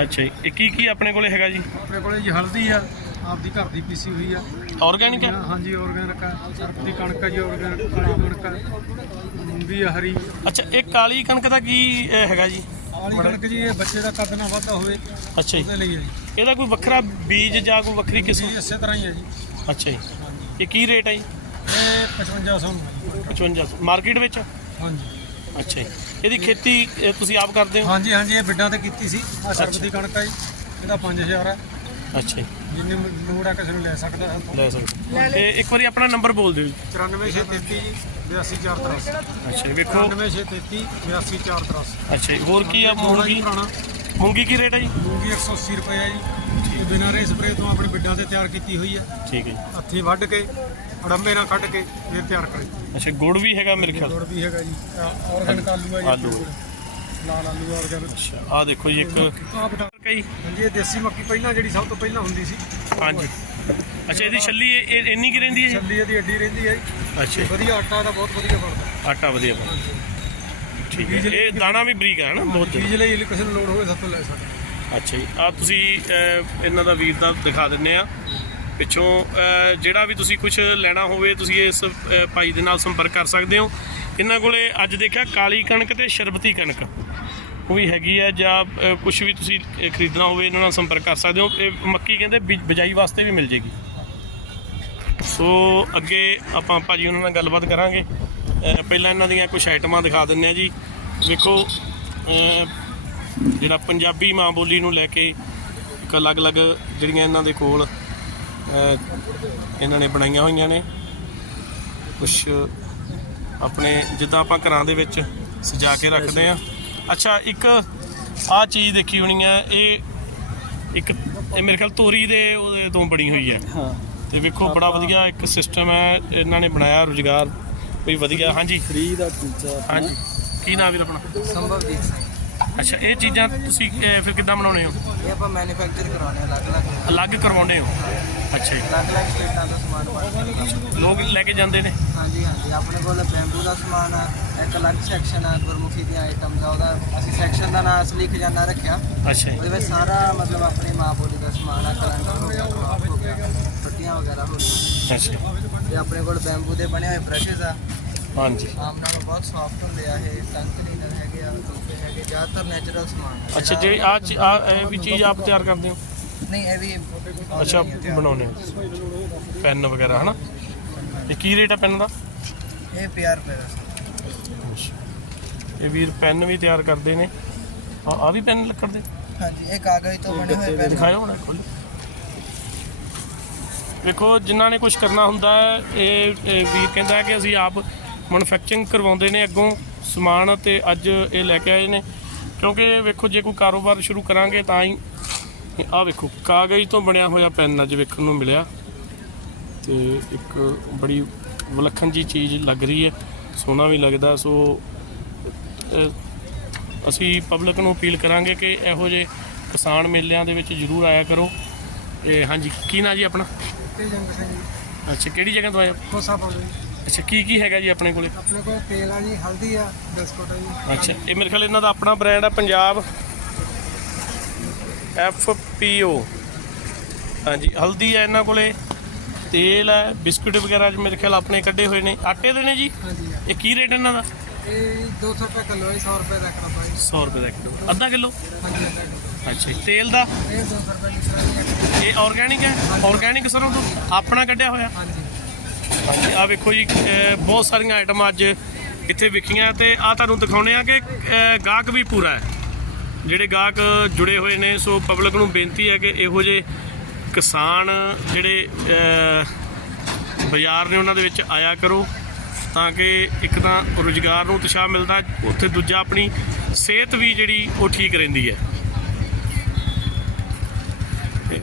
ਅੱਛਾ ਜੀ ਇਹ ਕੀ ਕੀ ਆਪਣੇ ਕੋਲੇ ਹੈਗਾ ਜੀ? ਆਪਣੇ ਕੋਲੇ ਜੀ ਹਲਦੀ ਆ ਆਪਦੀ ਘਰ ਦੀ ਪੀਸੀ ਹੋਈ ਆ। ਆਰਗੈਨਿਕ ਹੈ ਹਾਂਜੀ ਆਰਗੈਨਿਕ ਆ। ਸਰਪ ਦੀ ਕਣਕ ਆ ਜੀ ਆਰਗੈਨਿਕ ਕਾਲੀ ਕਣਕ ਮੂੰਗੀ ਆ ਹਰੀ। ਅੱਛਾ ਇਹ ਕਾਲੀ ਕਣਕ ਦਾ ਕੀ ਅਹ, ਹੈਗਾ ਜੀ? ਕਾਲੀ ਕਣਕ ਜੀ ਇਹ ਬੱਚੇ ਦਾ ਕੱਦ ਨਾ ਵਾਧਾ ਹੋਵੇ ਅੱਛਾ ਜੀ। ਲਈ ਹੈ ਜੀ। ਇਹਦਾ ਕੋਈ ਵੱਖਰਾ ਬੀਜ ਜਾਂ ਕੋਈ ਵੱਖਰੀ ਕਿਸਮ? ਇਹ ਇਸੇ ਤਰ੍ਹਾਂ ਹੀ ਹੈ ਜੀ। ਅੱਛਾ ਜੀ। ਇਹ ਕੀ ਰੇਟ ਹੈ ਜੀ? ਇਹ 5500 ਨੂੰ 55 ਮਾਰਕੀਟ ਵਿੱਚ? ਹਾਂਜੀ। ਅੱਛਾ ਜੀ। ਇਹਦੀ ਖੇਤੀ ਅਹ, ਤੁਸੀਂ ਆਪ ਕਰਦੇ ਹੋ? ਹਾਂਜੀ ਹਾਂਜੀ ਇਹ ਬਿੱਡਾਂ ਤੇ ਕੀਤੀ ਸੀ। ਆ ਦੀ ਕਣਕ ਆ ਜੀ। ਇਹਦਾ 5000 ਹੈ ਅੱਛਾ ਜੀ। ਜਿੰਨੇ ਲੋੜ ਆ ਕਿਸੇ ਨੂੰ ਲੈ ਸਕਦਾ ਹੈ ਲੈ ਸਕਦੇ। ਤੇ ਇੱਕ ਵਾਰੀ ਆਪਣਾ ਨੰਬਰ ਬੋਲ ਦਿਓ ਜੀ। 94633 ਜੀ 82483 ਅੱਛਾ ਜੀ ਵੇਖੋ। 94633 82483 ਅੱਛਾ ਜੀ ਹੋਰ ਕੀ ਆ? ਮੂੰਗੀ ਮੂੰਗੀ? ਪੁਰਾਣਾ। ਮੂੰਗੀ ਕੀ ਰੇਟ ਹੈ ਜੀ? ਮੂੰਗੀ 180 ਰੁਪਏ ਹੈ ਜੀ। ਇਹ ਬਿਨਾਂ ਰੇ ਸਪਰੇ ਤੋਂ ਆਪਣੇ ਬਿੱਡਾਂ ਤੇ ਤਿਆਰ ਕੀਤੀ ਹੋਈ ਆ। ਠੀਕ ਹੈ ਜੀ। ਹੱਥੀਂ ਵੱਢ ਕੇ ਅੜੰਬੇ ਨਾਲ ਕੱਢ ਕੇ ਫਿਰ ਤਿਆਰ ਕਰੀ। ਅੱਛਾ ਗੁੜ ਵੀ ਹੈਗਾ ਮੇਰੇ ਖਿਆਲ। ਗੁੜ ਵੀ ਹੈਗਾ ਜੀ। ਆਰਗੈਨਿਕ ਆਲੂ ਆ ਜੀ ਆਲੂ। ਲਾਲ ਆਲੂ ਆਰਗੈਨਿਕ ਅੱਛਾ ਆ ਦੇਖੋ ਜੀ ਇੱਕ ਆ ਬਟਾ ਕਈ? ਹਾਂਜੀ ਇਹ ਦੇਸੀ ਮੱਕੀ ਪਹਿਲਾਂ ਜਿਹੜੀ ਸਭ ਤੋਂ ਪਹਿਲਾਂ ਹੁੰਦੀ ਸੀ। ਹਾਂਜੀ। ਅੱਛਾ ਇਹਦੀ ਛੱਲੀ ਇਹ- ਇਹ ਇੰਨੀ ਕੀ ਰਹਿੰਦੀ ਹੈ ਜੀ? ਛੱਲੀ ਇਹਦੀ ਅੱਡੀ ਰਹਿੰਦੀ ਹੈ ਜੀ। ਅੱਛਾ। ਵਧੀਆ ਆਟਾ ਦਾ ਬਹੁਤ ਵਧੀਆ ਬਣਦਾ। ਆਟਾ ਵਧੀਆ ਬਣ ਠੀਕ ਹੈ। ਇਹ ਦਾਣਾ ਵੀ ਬਰੀਕ ਹੈ ਨਾ ਬਹੁਤ ਚੀਜ਼ ਲਈ ਕਿਸੇ ਨੂੰ ਲੋੜ ਹੋਵੇ ਸਭ ਤੋਂ ਲੈ ਸਕਦਾ ਅੱਛਾ ਜੀ। ਆ ਤੁਸੀਂ ਅਹ, ਇਹਨਾਂ ਦਾ ਵੀਰ ਦਾ ਦਿਖਾ ਦਿੰਨੇ ਆ ਪਿੱਛੋਂ ਅਹ, ਜਿਹੜਾ ਵੀ ਤੁਸੀਂ ਕੁਝ ਲੈਣਾ ਹੋਵੇ ਤੁਸੀਂ ਇਸ ਅਹ, ਭਾਈ ਦੇ ਨਾਲ ਸੰਪਰਕ ਕਰ ਸਕਦੇ ਹੋ। ਇਹਨਾਂ ਕੋਲੇ ਅੱਜ ਦੇਖਿਆ ਕਾਲੀ ਕਣਕ ਤੇ ਸ਼ਰਬਤੀ ਕਣਕ। ਉਹ ਵੀ ਹੈਗੀ ਹੈ ਜਾਂ ਕੁਝ ਵੀ ਤੁਸੀਂ ਖਰੀਦਣਾ ਹੋਵੇ ਇਹਨਾਂ ਨਾਲ ਸੰਪਰਕ ਕਰ ਸਕਦੇ ਹੋ। ਇਹ ਮੱਕੀ ਕਹਿੰਦੇ ਬਿਜ ਬਿਜਾਈ ਵਾਸਤੇ ਵੀ ਮਿਲ ਜੇਗੀ। ਸੋ ਅੱਗੇ ਆਪਾਂ ਭਾਜੀ ਉਹਨਾਂ ਨਾਲ ਗੱਲਬਾਤ ਕਰਾਂਗੇ। ਅਹ ਪਹਿਲਾਂ ਇਹਨਾਂ ਦੀਆਂ ਕੁਝ ਆਈਟਮਾਂ ਦਿਖਾ ਦਿੰਨੇ ਆ ਜੀ। ਵੇਖੋ ਅਹ, ਜਿਹੜਾ ਪੰਜਾਬੀ ਮਾਂ ਬੋਲੀ ਨੂੰ ਲੈ ਕੇ ਇੱਕ ਅਲੱਗ-ਅਲੱਗ ਜਿਹੜੀਆਂ ਇਹਨਾਂ ਦੇ ਕੋਲ ਅਹ, ਇਹਨਾਂ ਨੇ ਬਣਾਈਆਂ ਹੋਈਆਂ ਨੇ। ਕੁਝ ਆਪਣੇ ਜਿੱਦਾਂ ਆਪਾਂ ਘਰਾਂ ਦੇ ਵਿੱਚ ਸਜਾ ਕੇ ਰੱਖਦੇ ਆ ਅੱਛਾ ਇੱਕ ਆ ਚੀਜ਼ ਦੇਖੀ ਹੋਣੀ ਆ ਇਹ ਇੱਕ ਇਹ ਮੇਰੇ ਖਿਆਲ ਤੋਰੀ ਦੇ ਉਹਦੇ ਤੋਂ ਬਣੀ ਹੋਈ ਹੈ। ਹਾਂ। ਤੇ ਵੇਖੋ ਬੜਾ ਵਧੀਆ ਇੱਕ ਸਿਸਟਮ ਹੈ ਇਹਨਾਂ ਨੇ ਬਣਾਇਆ ਰੁਜ਼ਗਾਰ ਵੀ ਵਧੀਆ ਹਾਂਜੀ। ਫ੍ਰੀ ਦਾ ਟੀਚਾ ਹਾਂਜੀ। ਕੀ ਨਾਮ ਵੀਰ ਆਪਣਾ? ਸੰਭਵਜੀਤ ਸਿੰਘ। ਅੱਛਾ ਇਹ ਚੀਜ਼ਾਂ ਤੁਸੀਂ ਅਹ, ਫਿਰ ਕਿੱਦਾਂ ਬਣਾਉਣੇ ਹੋ? ਇਹ ਆਪਾਂ ਮੈਨੂਫੈਕਚਰ ਕਰਾਉਣੇ ਅਲੱਗ-ਅਲੱਗ ਅਲੱਗ ਕਰਵਾਉਂਦੇ ਹੋ? ਅੱਛਾ ਜੀ। ਅਲੱਗ-ਅਲੱਗ ਸਟੇਟਾਂ ਦਾ ਸਮਾਨ ਬਣਦਾ ਲੋਕ ਲੈ ਕੇ ਜਾਂਦੇ ਨੇ? ਹਾਂਜੀ ਹਾਂਜੀ ਆਪਣੇ ਕੋਲ ਬੈਂਬੂ ਦਾ ਸਮਾਨ ਆ ਇੱਕ ਅਲੱਗ ਸੈਕਸ਼ਨ ਆ ਗੁਰਮੁਖੀ ਦੀਆਂ ਆਈਟਮਸ ਆ ਉਹਦਾ ਅਸੀਂ ਸੈਕਸ਼ਨ ਦਾ ਨਾਮ ਅਸਲੀ ਖਜ਼ਾਨਾ ਰੱਖਿਆ। ਅੱਛਾ ਜੀ। ਉਹਦੇ ਵਿੱਚ ਸਾਰਾ ਮਤਲਬ ਆਪਣੀ ਮਾਂ ਬੋਲੀ ਦਾ ਸਮਾਨ ਆ ਕੈਲੰਡਰ ਹੋ ਗਿਆ ਕਲਾਕ ਹੋ ਗਿਆ ਟੁੱਟੀਆਂ ਵਗੈਰਾ ਹੋ ਗਈਆਂ। ਅੱਛਾ ਤੇ ਆਪਣੇ ਕੋਲ ਬੈਂਬੂ ਦੇ ਬਣੇ ਹੋਏ ਬ੍ਰਸ਼ਸ ਆ। ਹਾਂਜੀ। ਆਮ ਨਾਲੋਂ ਬਹੁਤ ਸੌਫਟ ਹੁੰਦੇ ਆ ਇਹ ਟੰਗ ਜ਼ਿਆਦਾਤਰ ਨੈਚੁਰਲ ਸਮਾਨ ਆ। ਅੱਛਾ ਜਿਹੜੀ ਆ ਆ ਵੀ ਚੀਜ਼ ਆਪ ਤਿਆਰ ਕਰਦੇ ਹੋ? ਨਹੀਂ ਇਹ ਵੀ ਅੱਛਾ ਬਣਾਉਣੇ ਹੋ। ਪੈਨ ਵਗੈਰਾ ਹਨਾ? ਇਹ ਕੀ ਰੇਟ ਹੈ ਪੈਨ ਦਾ? ਇਹ ਪਿਆਰ ਰੁਪਏ ਦਾ। ਇਹ ਵੀਰ ਪੈਨ ਵੀ ਤਿਆਰ ਕਰਦੇ ਨੇ। ਆ ਆ ਵੀ ਪੈਨ ਲੱਕੜ ਦੇ? ਹਾਂਜੀ ਇਹ ਕਾਗਜ਼ ਤੋਂ ਬਣੇ ਹੋਏ ਪੈਨ। ਦਿਖਾਇਓ ਹੁਣ ਖੋਲ੍ਹੋ ਵੇਖੋ ਜਿਨ੍ਹਾਂ ਨੇ ਕੁਝ ਕਰਨਾ ਹੁੰਦਾ ਹੈ ਇਹ ਇਹ ਵੀਰ ਕਹਿੰਦਾ ਹੈ ਕਿ ਅਸੀਂ ਆਪ ਮੈਨੂਫੈਕਚਰਿੰਗ ਕਰਵਾਉਂਦੇ ਨੇ ਅੱਗੋਂ ਸਮਾਨ ਤੇ ਅੱਜ ਇਹ ਲੈ ਕੇ ਆਏ ਨੇ। ਕਿਉਂਕਿ ਵੇਖੋ ਜੇ ਕੋਈ ਕਾਰੋਬਾਰ ਸ਼ੁਰੂ ਕਰਾਂਗੇ ਤਾਂ ਹੀ ਆਹ ਵੇਖੋ ਕਾਗਜ਼ ਤੋਂ ਬਣਿਆ ਹੋਇਆ ਪੈਨ ਅੱਜ ਵੇਖਣ ਨੂੰ ਮਿਲਿਆ ਤੇ ਇੱਕ ਬੜੀ ਵਿਲੱਖਣ ਜੀ ਚੀਜ਼ ਲੱਗ ਰਹੀ ਹੈ ਸੋਹਣਾ ਵੀ ਲੱਗਦਾ ਸੋ ਅਸੀਂ ਪਬਲਿਕ ਨੂੰ ਅਪੀਲ ਕਰਾਂਗੇ ਕਿ ਇਹੋ ਜਿਹੇ ਕਿਸਾਨ ਮੇਲਿਆਂ ਦੇ ਵਿੱਚ ਜ਼ਰੂਰ ਆਇਆ ਕਰੋ। ਇਹ ਹਾਂਜੀ ਕੀ ਨਾਂ ਜੀ ਆਪਣਾ? ਅੱਛਾ ਕਿਹੜੀ ਜਗ੍ਹਾ ਤੋਂ ਆਏ ਹੋ? ਕੋਸਾ ਪਾਉਂਦੇ ਅੱਛਾ ਕੀ ਕੀ ਹੈਗਾ ਜੀ ਆਪਣੇ ਕੋਲੇ? ਆਪਣੇ ਕੋਲ ਤੇਲ ਆ ਜੀ ਹਲਦੀ ਆ ਬਿਸਕੁਟ ਆ ਜੀ। ਅੱਛਾ ਇਹ ਮੇਰੇ ਖਿਆਲ ਇਹਨਾਂ ਦਾ ਆਪਣਾ ਬ੍ਰਾਂਡ ਹੈ ਪੰਜਾਬ ਐਫ ਪੀ ਓ। ਹਾਂਜੀ ਹਲਦੀ ਹੈ ਇਹਨਾਂ ਕੋਲੇ ਤੇਲ ਹੈ ਬਿਸਕੁਟ ਵਗੈਰਾ ਅੱਜ ਮੇਰੇ ਖਿਆਲ ਆਪਣੇ ਕੱਢੇ ਹੋਏ ਨੇ। ਆਟੇ ਦੇ ਨੇ ਜੀ? ਹਾਂਜੀ ਇਹ ਕੀ ਰੇਟ ਇਹਨਾਂ ਦਾ? ਇਹ 200 ਰੁਪਏ ਕਿਲੋ ਹੈ 100 ਰੁਪਏ ਦਾ ਕਰਦਾ ਜੀ। 100 ਰੁਪਏ ਦਾ ਕਿਲੋ ਅੱਧਾ ਕਿਲੋ? ਹਾਂਜੀ ਅੱਧਾ ਕਿੱਲੋ। ਅੱਛਾ ਜੀ ਤੇਲ ਦਾ? ਇਹ 200 ਰੁਪਏ ਲੀਟਰ ਹੈ ਜੀ। ਇਹ ਆਰਗੈਨਿਕ ਹੈ? ਆਰਗੈਨਿਕ ਸਰੋਂ ਤੋਂ? ਆਪਣਾ ਕੱਢਿਆ ਹੋਇਆ? ਹਾਂਜੀ। ਆ ਵੇਖੋ ਜੀ ਬਹੁਤ ਸਾਰੀਆਂ ਆਈਟਮਾਂ ਅੱਜ ਇੱਥੇ ਵਿਕੀਆਂ ਤੇ ਆ ਤੁਹਾਨੂੰ ਦਿਖਾਉਣੇ ਆ ਕਿ ਗਾਹਕ ਵੀ ਪੂਰਾ ਹੈ। ਜਿਹੜੇ ਗਾਹਕ ਜੁੜੇ ਹੋਏ ਨੇ, ਸੋ ਪਬਲਿਕ ਨੂੰ ਬੇਨਤੀ ਹੈ ਕਿ ਇਹੋ ਜਿਹੇ ਕਿਸਾਨ ਜਿਹੜੇ ਬਾਜ਼ਾਰ ਨੇ ਉਹਨਾਂ ਦੇ ਵਿੱਚ ਆਇਆ ਕਰੋ, ਤਾਂ ਕਿ ਇੱਕ ਤਾਂ ਰੁਜ਼ਗਾਰ ਨੂੰ ਉਤਸ਼ਾਹ ਮਿਲਦਾ, ਉੱਥੇ ਦੂਜਾ ਆਪਣੀ ਸਿਹਤ ਵੀ ਜਿਹੜੀ ਉਹ ਠੀਕ ਰਹਿੰਦੀ ਹੈ।